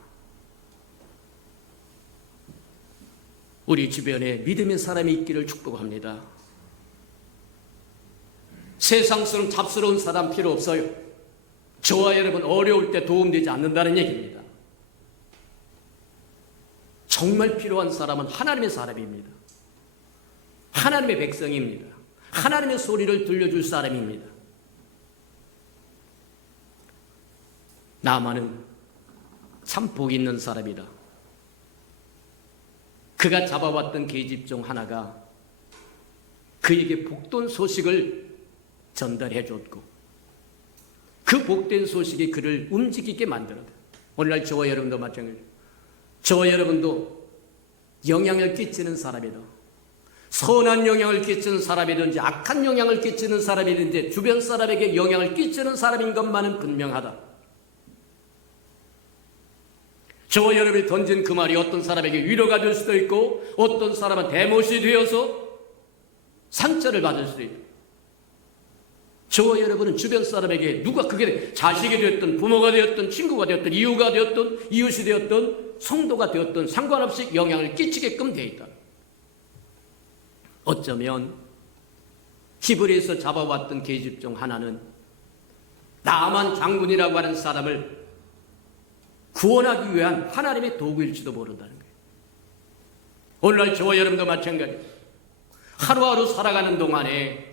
우리 주변에 믿음의 사람이 있기를 축복합니다. 세상스러운 잡스러운 사람 필요 없어요. 저와 여러분 어려울 때 도움되지 않는다는 얘기입니다. 정말 필요한 사람은 하나님의 사람입니다. 하나님의 백성입니다. 하나님의 소리를 들려줄 사람입니다. 나만은 참 복 있는 사람이다. 그가 잡아왔던 계집 중 하나가 그에게 복된 소식을 전달해 줬고, 그 복된 소식이 그를 움직이게 만들었다. 오늘날 저와 여러분도 마찬가지예요. 저와 여러분도 영향을 끼치는 사람이다. 선한 영향을 끼치는 사람이든지 악한 영향을 끼치는 사람이든지 주변 사람에게 영향을 끼치는 사람인 것만은 분명하다. 저와 여러분이 던진 그 말이 어떤 사람에게 위로가 될 수도 있고 어떤 사람은 대못이 되어서 상처를 받을 수도 있고, 저와 여러분은 주변 사람에게 누가 그게 자식이 되었든 부모가 되었든 친구가 되었든 이웃가 되었든 이웃이 되었든 성도가 되었든 상관없이 영향을 끼치게끔 되어 있다. 어쩌면 히브리에서 잡아왔던 계집 중 하나는 나만 장군이라고 하는 사람을 구원하기 위한 하나님의 도구일지도 모른다는 거예요. 오늘날 저와 여러분도 마찬가지예요. 하루하루 살아가는 동안에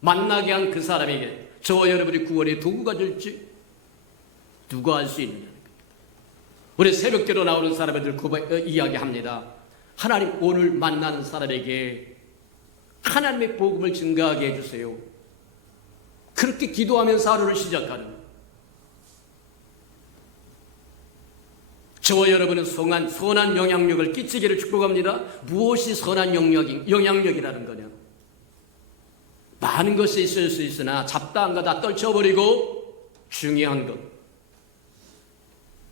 만나게 한 그 사람에게 저와 여러분이 구원의 도구가 될지 누가 알 수 있느냐는 겁니다. 우리 새벽기도 나오는 사람들 이야기합니다. 하나님, 오늘 만나는 사람에게 하나님의 복음을 증가하게 해주세요. 그렇게 기도하면서 하루를 시작하는 거예요. 저와 여러분은 선한 영향력을 끼치기를 축복합니다. 무엇이 선한 영향력이라는 거냐? 많은 것이 있을 수 있으나 잡다한 거 다 떨쳐버리고 중요한 것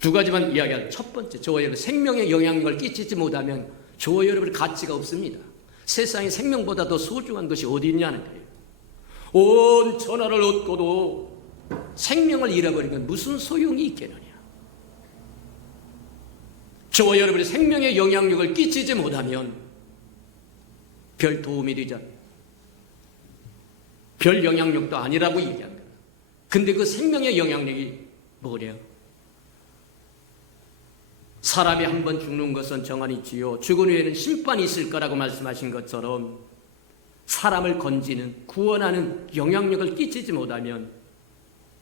두 가지만 이야기하는. 첫 번째, 저와 여러분 생명에 영향력을 끼치지 못하면 저와 여러분의 가치가 없습니다. 세상에 생명보다 더 소중한 것이 어디 있냐는 거예요. 온 천하를 얻고도 생명을 잃어버리면 무슨 소용이 있겠느냐. 저와 여러분이 생명에 영향력을 끼치지 못하면 별 도움이 되지 않아요. 별 영향력도 아니라고 얘기한 거예요. 근데 그 생명의 영향력이 뭐래요? 사람이 한 번 죽는 것은 정한이지요. 죽은 후에는 심판이 있을 거라고 말씀하신 것처럼 사람을 건지는, 구원하는 영향력을 끼치지 못하면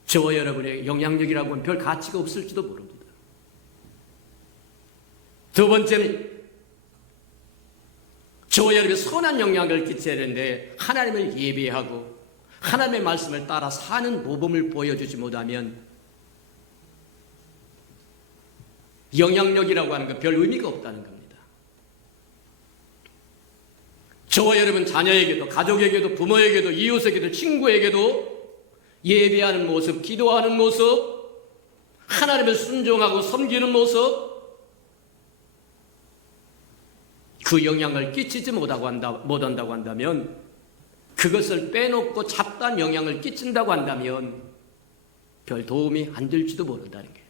저와 여러분의 영향력이라고 하면 별 가치가 없을지도 모릅니다. 두 번째는 저와 여러분이 선한 영향을 끼쳐야 되는데 하나님을 예배하고 하나님의 말씀을 따라 사는 모범을 보여주지 못하면 영향력이라고 하는 건 별 의미가 없다는 겁니다. 저와 여러분 자녀에게도, 가족에게도, 부모에게도, 이웃에게도, 친구에게도 예배하는 모습, 기도하는 모습, 하나님을 순종하고 섬기는 모습, 그 영향을 끼치지 못한다고 한다면, 그것을 빼놓고 잡다한 영향을 끼친다고 한다면 별 도움이 안 될지도 모른다는 거예요.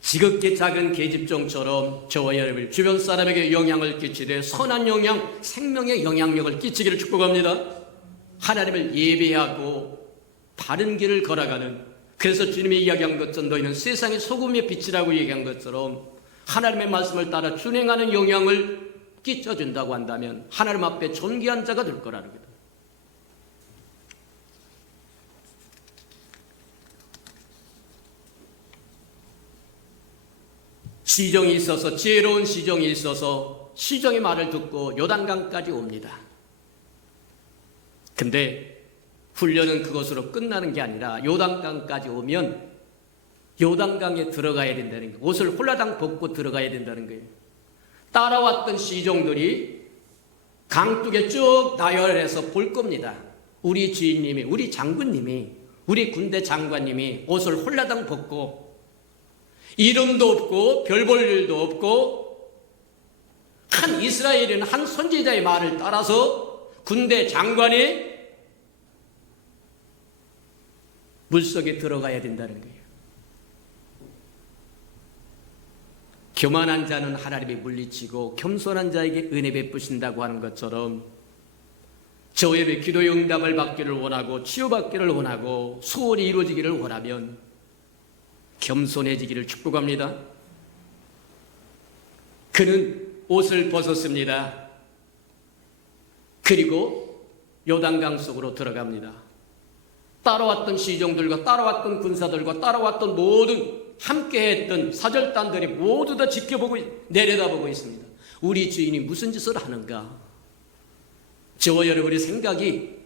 지극히 작은 계집종처럼 저와 여러분 주변 사람에게 영향을 끼치되 선한 영향, 생명의 영향력을 끼치기를 축복합니다. 하나님을 예배하고 바른 길을 걸어가는, 그래서 주님이 이야기한 것처럼 너희는 세상의 소금의 빛이라고 얘기한 것처럼 하나님의 말씀을 따라 준행하는 영향을 끼쳐준다고 한다면 하나님 앞에 존귀한 자가 될 거라는 거다. 시종이 있어서, 지혜로운 시종이 있어서 시종의 말을 듣고 요단강까지 옵니다. 근데 훈련은 그것으로 끝나는 게 아니라 요단강까지 오면 요단강에 들어가야 된다는 거예요. 옷을 홀라당 벗고 들어가야 된다는 거예요. 따라왔던 시종들이 강둑에 쭉 나열해서 볼 겁니다. 우리 주인님이, 우리 장군님이, 우리 군대 장관님이 옷을 홀라당 벗고 이름도 없고 별 볼 일도 없고 한 이스라엘인 한 선지자의 말을 따라서 군대 장관이 물속에 들어가야 된다는 거예요. 교만한 자는 하나님이 물리치고 겸손한 자에게 은혜 베푸신다고 하는 것처럼 저의 기도의 응답을 받기를 원하고 치유받기를 원하고 소원이 이루어지기를 원하면 겸손해지기를 축복합니다. 그는 옷을 벗었습니다. 그리고 요단강 속으로 들어갑니다. 따라왔던 시종들과 따라왔던 군사들과 따라왔던 모든 함께했던 사절단들이 모두 다 내려다보고 있습니다. 우리 주인이 무슨 짓을 하는가? 저와 여러분의 생각이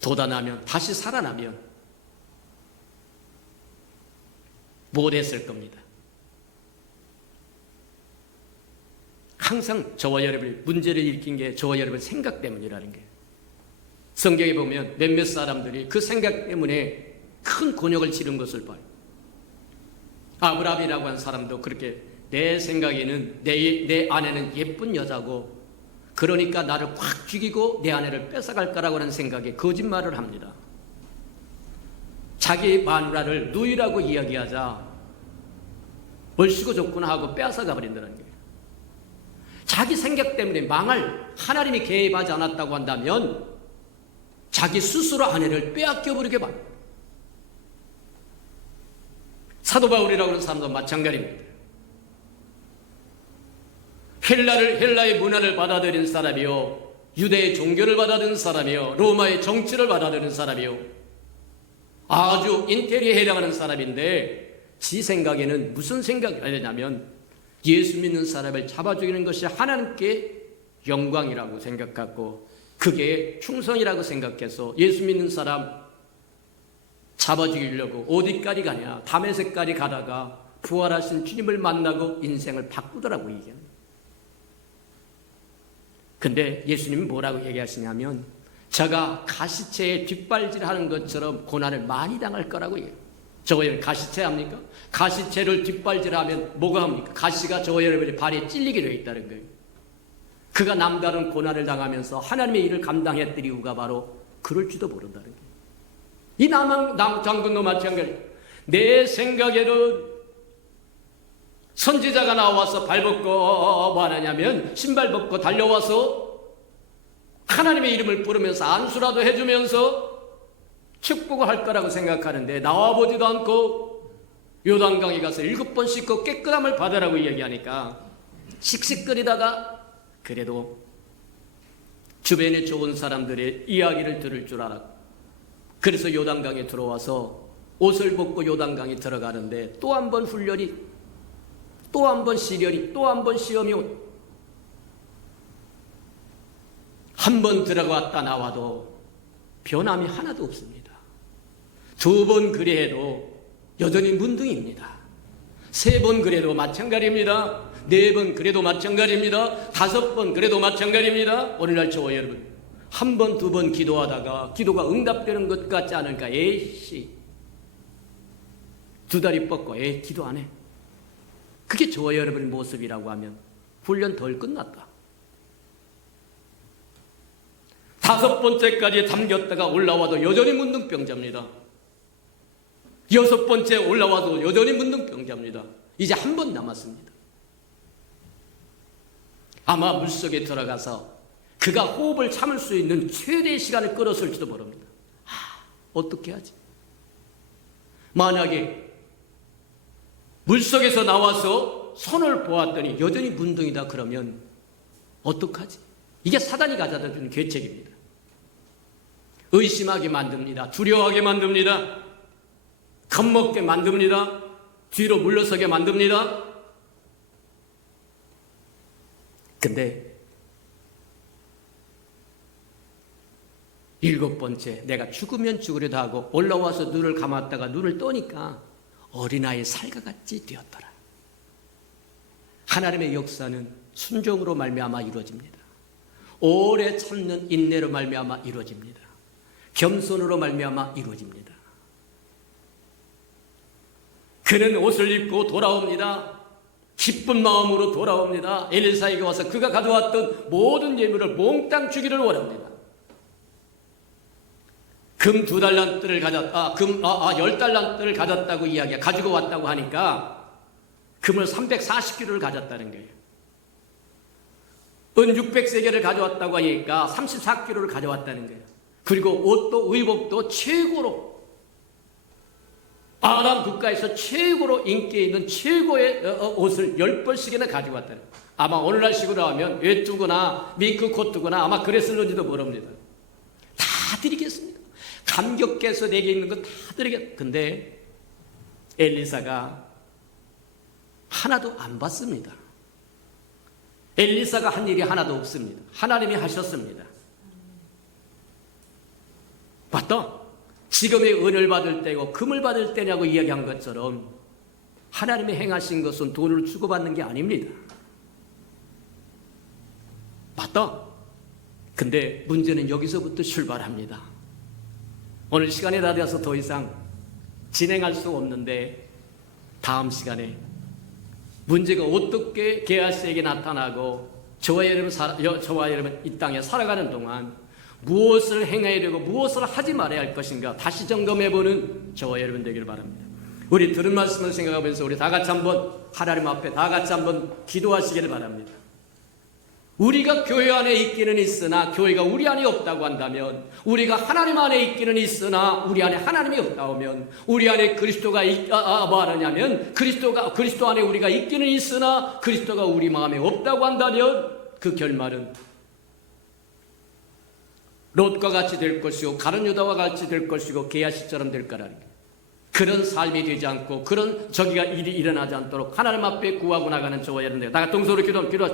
돋아나면, 다시 살아나면 못 했을 겁니다. 항상 저와 여러분이 문제를 일으킨 게 저와 여러분 생각 때문이라는 거예요. 성경에 보면 몇몇 사람들이 그 생각 때문에 큰 곤욕을 치른 것을 봐요. 아브라함이라고 한 사람도 그렇게 내 생각에는 내 아내는 예쁜 여자고 그러니까 나를 확 죽이고 내 아내를 뺏어갈 거라고 하는 생각에 거짓말을 합니다. 자기 마누라를 누이라고 이야기하자 얼씨구 좋구나 하고 뺏어가 버린다는 거예요. 자기 생각 때문에 망할 하나님이 개입하지 않았다고 한다면 자기 스스로 아내를 빼앗겨 버리게 말입니다. 사도 바울이라고 하는 사람도 마찬가지입니다. 헬라의 문화를 받아들인 사람이요, 유대의 종교를 받아들인 사람이요, 로마의 정치를 받아들인 사람이요, 아주 인테리어에 해당하는 사람인데 지 생각에는 무슨 생각이 되냐면 예수 믿는 사람을 잡아 죽이는 것이 하나님께 영광이라고 생각하고 그게 충성이라고 생각해서 예수 믿는 사람 잡아 죽이려고 어디까지 가냐, 다메섹까지 가다가 부활하신 주님을 만나고 인생을 바꾸더라고 얘기합니다. 근데 예수님이 뭐라고 얘기하시냐면 저가 가시체에 뒷발질하는 것처럼 고난을 많이 당할 거라고 얘기해요. 저거 여러분 가시체 합니까? 가시체를 뒷발질하면 뭐가 합니까? 가시가 저거 여러분의 발에 찔리게 되어 있다는 거예요. 그가 남다른 고난을 당하면서 하나님의 일을 감당했던 이유가 바로 그럴지도 모른다는 거예요. 이 장군도 마찬가지예요. 내 생각에는 선지자가 나와서 발 벗고 뭐 하냐면 신발 벗고 달려와서 하나님의 이름을 부르면서 안수라도 해주면서 축복을 할 거라고 생각하는데 나와보지도 않고 요단강에 가서 7번 씻고 깨끗함을 받으라고 이야기하니까 씩씩거리다가 그래도 주변에 좋은 사람들의 이야기를 들을 줄 알았고 그래서 요단강에 들어와서 옷을 벗고 요단강에 들어가는데 또 한 번 훈련이, 또 한 번 시련이, 또 한 번 시험이 온. 한 번 들어갔다 나와도 변함이 하나도 없습니다. 2번 그래도 여전히 문둥입니다. 3번 그래도 마찬가지입니다. 4번 그래도 마찬가지입니다. 5번 그래도 마찬가지입니다. 오늘날 저와 여러분 1번, 2번 기도하다가 기도가 응답되는 것 같지 않을까? 에이씨 2다리 뻗고 기도 안 해. 그게 저와 여러분의 모습이라고 하면 훈련 덜 끝났다. 5번째까지 담겼다가 올라와도 여전히 문둥병자입니다. 6번째 올라와도 여전히 문둥병자입니다. 이제 1번 남았습니다. 아마 물속에 들어가서 그가 호흡을 참을 수 있는 최대의 시간을 끌었을지도 모릅니다. 어떻게 하지? 만약에 물속에서 나와서 손을 보았더니 여전히 문둥이다 그러면 어떡하지? 이게 사단이 가져다 주는 계책입니다. 의심하게 만듭니다. 두려워하게 만듭니다. 겁먹게 만듭니다. 뒤로 물러서게 만듭니다. 근데 7번째 내가 죽으면 죽으려다 하고 올라와서 눈을 감았다가 눈을 떠니까 어린아이 살가같이 되었더라. 하나님의 역사는 순종으로 말미암아 이루어집니다. 오래 참는 인내로 말미암아 이루어집니다. 겸손으로 말미암아 이루어집니다. 그는 옷을 입고 돌아옵니다. 기쁜 마음으로 돌아옵니다. 엘리사에게 와서 그가 가져왔던 모든 예물을 몽땅 주기를 원합니다. 금 2달란트를 가졌다. 10달란트를 가졌다고 가지고 왔다고 하니까 금을 340kg를 가졌다는 거예요. 은 600세겔을 가져왔다고 하니까 34kg를 가져왔다는 거예요. 그리고 옷도 의복도 최고로 아람 국가에서 최고로 인기 있는 최고의 옷을 10벌씩이나 가지고 왔다는 거예요. 아마 오늘날식으로 하면 외투거나 밍크 코트거나 아마 그랬을는지도 모릅니다. 다 드리겠습니다. 감격해서 내게 있는 거 다 드리겠습니다. 근데 엘리사가 하나도 안 받습니다. 엘리사가 한 일이 하나도 없습니다. 하나님이 하셨습니다. 맞다. 지금의 은을 받을 때고 금을 받을 때냐고 이야기한 것처럼 하나님이 행하신 것은 돈을 주고받는 게 아닙니다. 맞다. 근데 문제는 여기서부터 출발합니다. 오늘 시간이 다 돼서 더 이상 진행할 수 없는데 다음 시간에 문제가 어떻게 게하스에게 나타나고 저와 여러분 이 땅에 살아가는 동안 무엇을 행하려고 무엇을 하지 말아야 할 것인가 다시 점검해보는 저와 여러분 되기를 바랍니다. 우리 들은 말씀을 생각하면서 우리 다 같이 한번 하나님 앞에 다 같이 한번 기도하시기를 바랍니다. 우리가 교회 안에 있기는 있으나 교회가 우리 안에 없다고 한다면, 우리가 하나님 안에 있기는 있으나 우리 안에 하나님이 없다고 하면, 우리 안에 그리스도가 뭐하느냐면 그리스도 안에 우리가 있기는 있으나 그리스도가 우리 마음에 없다고 한다면 그 결말은 롯과 같이 될 것이고 가룟 유다와 같이 될 것이고 게하시처럼 될 거라는 거예요. 그런 삶이 되지 않고 그런 저기가 일이 일어나지 않도록 하나님 앞에 구하고 나가는 저와 여러분들 다 같이 동서로 기도하십시다.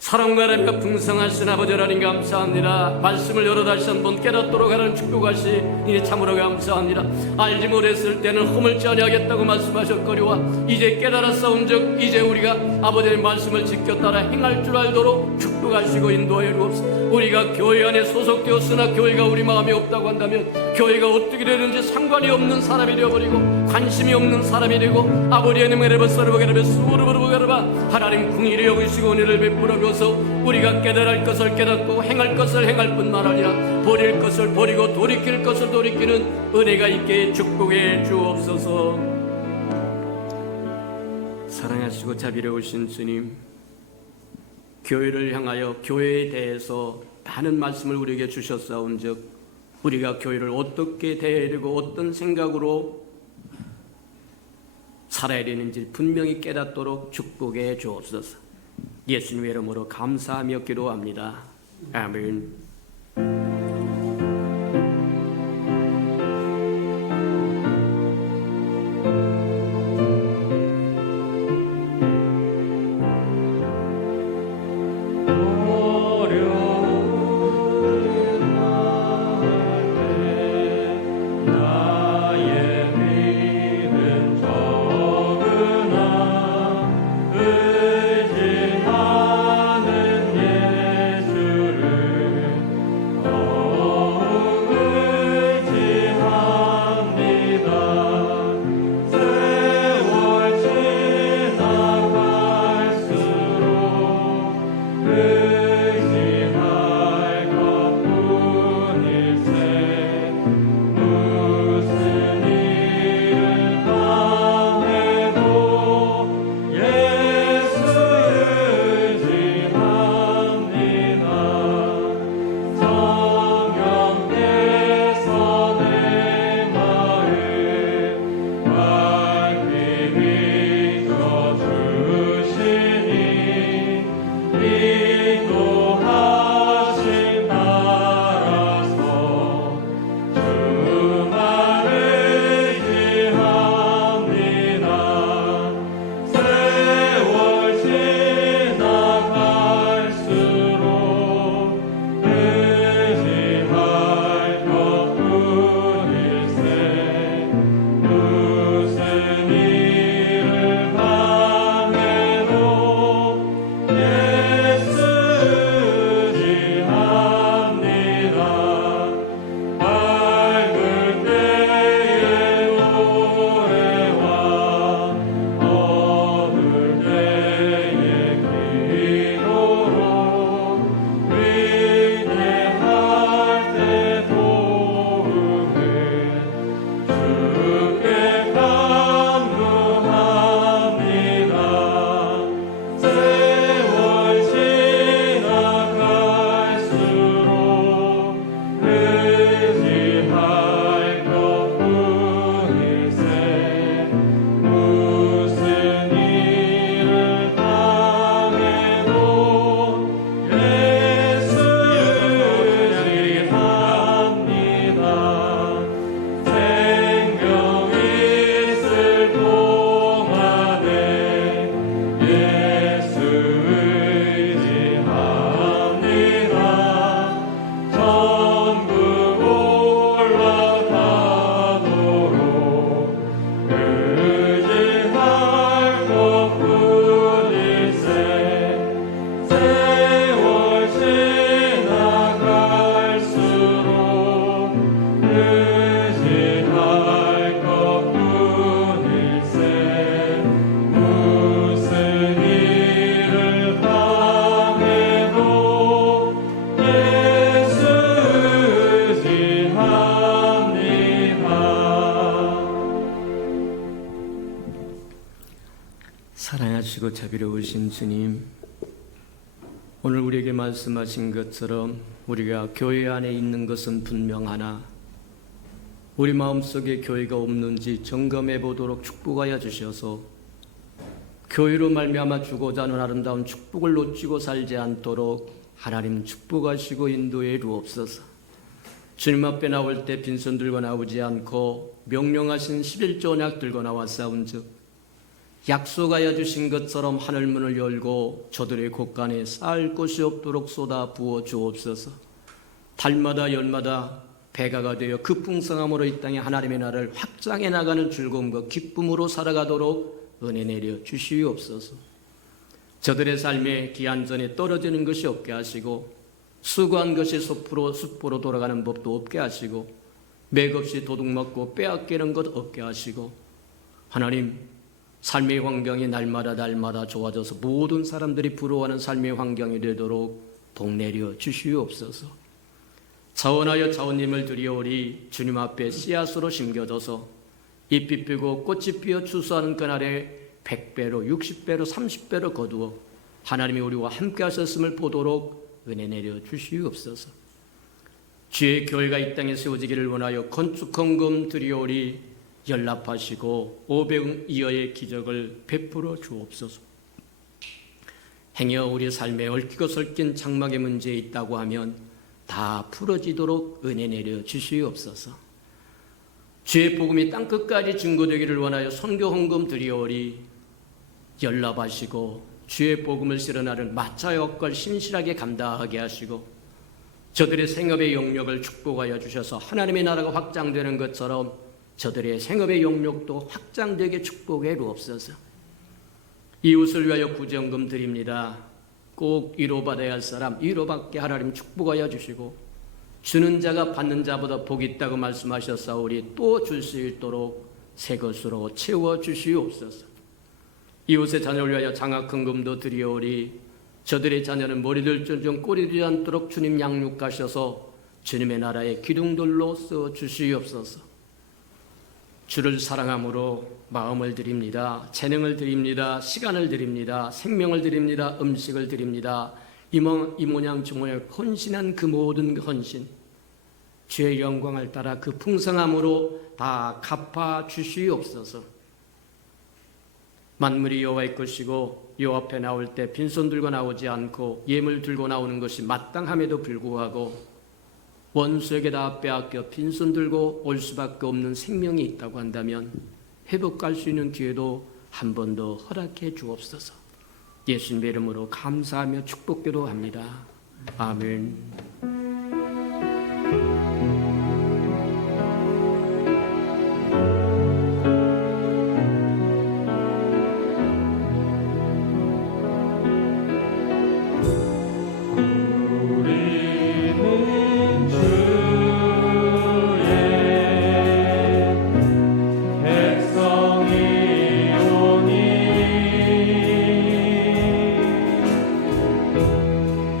사랑과 하나님과 풍성하신 아버지 하나님 감사합니다. 말씀을 여러 다시 한번 깨닫도록 하는 축복하시 이제 참으로 감사합니다. 알지 못했을 때는 허물지 아니하겠다고 말씀하셨거니와 이제 깨달았사온즉 이제 우리가 아버지의 말씀을 지켜 따라 행할 줄 알도록 축복하시고 인도하여 주옵소서. 우리가 교회 안에 소속되었으나 교회가 우리 마음에 없다고 한다면 교회가 어떻게 되는지 상관이 없는 사람이 되어버리고 관심이 없는 사람이 되고 아버지 하나님의 하나님 궁일이 여기시고 은혜를 베풀어 주어서 우리가 깨달을 것을 깨닫고 행할 것을 행할 뿐만 아니라 버릴 것을 버리고 돌이킬 것을 돌이키는 은혜가 있게 축복해 주옵소서. 사랑하시고 자비로우신 주님, 교회를 향하여 교회에 대해서 많은 말씀을 우리에게 주셨사온즉 우리가 교회를 어떻게 대하려고 어떤 생각으로 살아야 되는지 분명히 깨닫도록 축복해 주옵소서. 예수님의 이름으로 감사하며 기도합니다. 아멘. 사랑하시고 자비로우신 주님, 오늘 우리에게 말씀하신 것처럼 우리가 교회 안에 있는 것은 분명하나 우리 마음속에 교회가 없는지 점검해 보도록 축복하여 주셔서 교회로 말미암아 주고자 하는 아름다운 축복을 놓치고 살지 않도록 하나님 축복하시고 인도해 주옵소서. 주님 앞에 나올 때 빈손 들고 나오지 않고 명령하신 11조 언약 들고 나와 싸운즉 약속하여 주신 것처럼 하늘문을 열고 저들의 곳간에 쌓을 곳이 없도록 쏟아 부어 주옵소서. 달마다 열마다 배가가 되어 그 풍성함으로 이 땅에 하나님의 나라를 확장해 나가는 즐거움과 기쁨으로 살아가도록 은혜 내려 주시옵소서. 저들의 삶에 기한전에 떨어지는 것이 없게 하시고 수고한 것이 숲으로 돌아가는 법도 없게 하시고 맥없이 도둑맞고 빼앗기는 것 없게 하시고 하나님 삶의 환경이 날마다 좋아져서 모든 사람들이 부러워하는 삶의 환경이 되도록 복 내려 주시옵소서. 자원하여 자원님을 드리오리 주님 앞에 씨앗으로 심겨져서 잎이 피고 꽃이 피어 추수하는 그날에 100배로 60배로 30배로 거두어 하나님이 우리와 함께 하셨음을 보도록 은혜 내려 주시옵소서. 주의 교회가 이 땅에 세워지기를 원하여 건축 헌금 드리오리 연락하시고 500이어의 기적을 베풀어 주옵소서. 행여 우리 삶에 얽히고 설킨 장막의 문제에 있다고 하면 다 풀어지도록 은혜 내려 주시옵소서. 주의 복음이 땅끝까지 증거되기를 원하여 선교 헌금 드리오리 연락하시고 주의 복음을 실현하는 마차 역할 신실하게 감당하게 하시고 저들의 생업의 영역을 축복하여 주셔서 하나님의 나라가 확장되는 것처럼 저들의 생업의 영역도 확장되게 축복해 주옵소서. 이웃을 위하여 구제헌금 드립니다. 꼭 위로받아야 할 사람 위로받게 하나님 축복하여 주시고 주는 자가 받는 자보다 복이 있다고 말씀하셨사오니 또 줄 수 있도록 새 것으로 채워 주시옵소서. 이웃의 자녀를 위하여 장학헌금도 드리오리 저들의 자녀는 머리들 좀 꼬리 되지 않도록 주님 양육하셔서 주님의 나라의 기둥들로 써 주시옵소서. 주를 사랑함으로 마음을 드립니다. 재능을 드립니다. 시간을 드립니다. 생명을 드립니다. 음식을 드립니다. 이 모양 저 모양 헌신한 그 모든 헌신 주의 영광을 따라 그 풍성함으로 다 갚아 주시옵소서. 만물이 여호와의 것이고 여호와 앞에 나올 때 빈손 들고 나오지 않고 예물 들고 나오는 것이 마땅함에도 불구하고 원수에게 다 빼앗겨 빈손 들고 올 수밖에 없는 생명이 있다고 한다면 회복할 수 있는 기회도 한 번 더 허락해 주옵소서. 예수님의 이름으로 감사하며 축복기도 합니다. 아멘.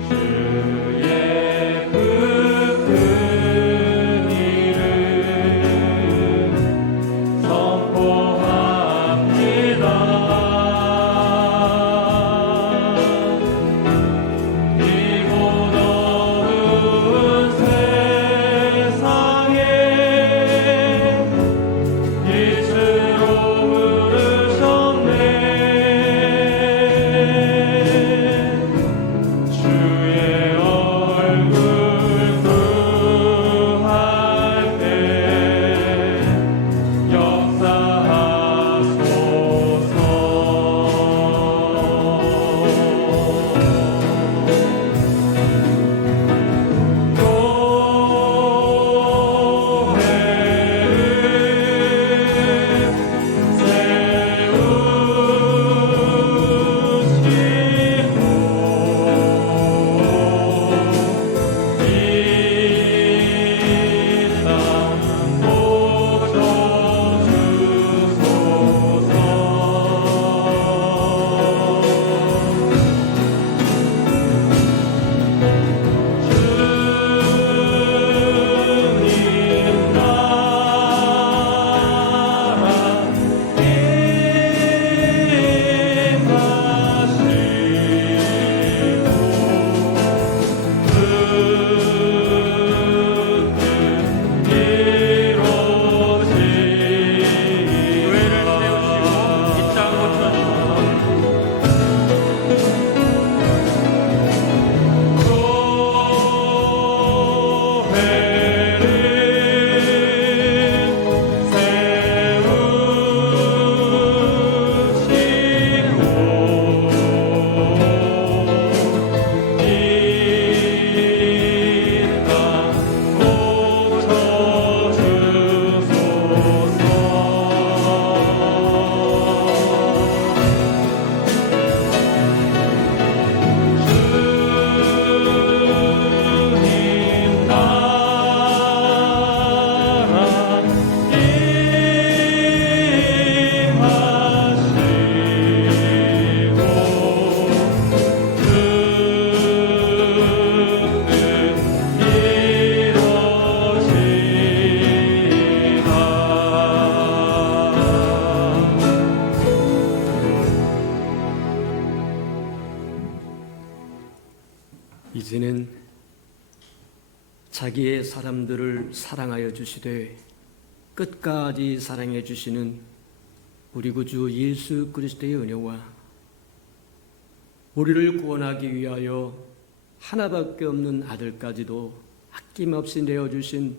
주의 이제는 자기의 사람들을 사랑하여 주시되 끝까지 사랑해 주시는 우리 구주 예수 그리스도의 은혜와 우리를 구원하기 위하여 하나밖에 없는 아들까지도 아낌없이 내어주신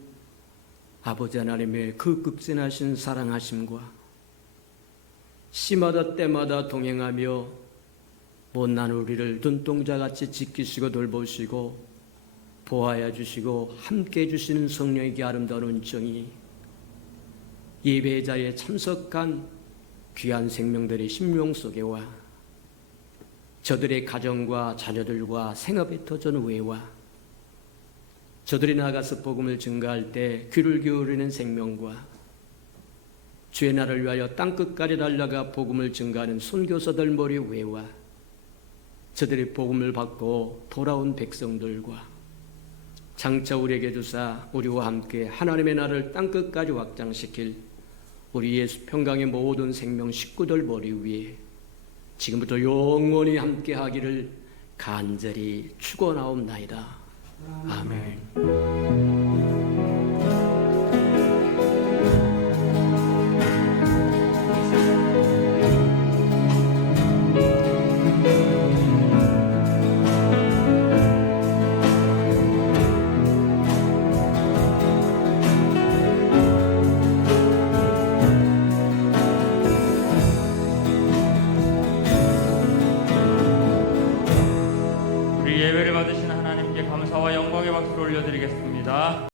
아버지 하나님의 그 극진하신 사랑하심과 시마다 때마다 동행하며 못난 우리를 눈동자같이 지키시고 돌보시고 보호하여 주시고 함께해 주시는 성령에게 아름다운 은총이 예배 자리에 참석한 귀한 생명들의 심령 속에와 저들의 가정과 자녀들과 생업에 터전 후에와 저들이 나가서 복음을 증거할 때 귀를 기울이는 생명과 주의 나라를 위하여 땅끝까지 달려가 복음을 증거하는 선교사들 머리 위에와 저들의 복음을 받고 돌아온 백성들과 장차 우리에게 주사 우리와 함께 하나님의 나라를 땅끝까지 확장시킬 우리 예수 평강의 모든 생명 식구들 머리 위에 지금부터 영원히 함께 하기를 간절히 축원하옵나이다. 아멘. 우리 예배를 받으신 하나님께 감사와 영광의 박수를 올려드리겠습니다.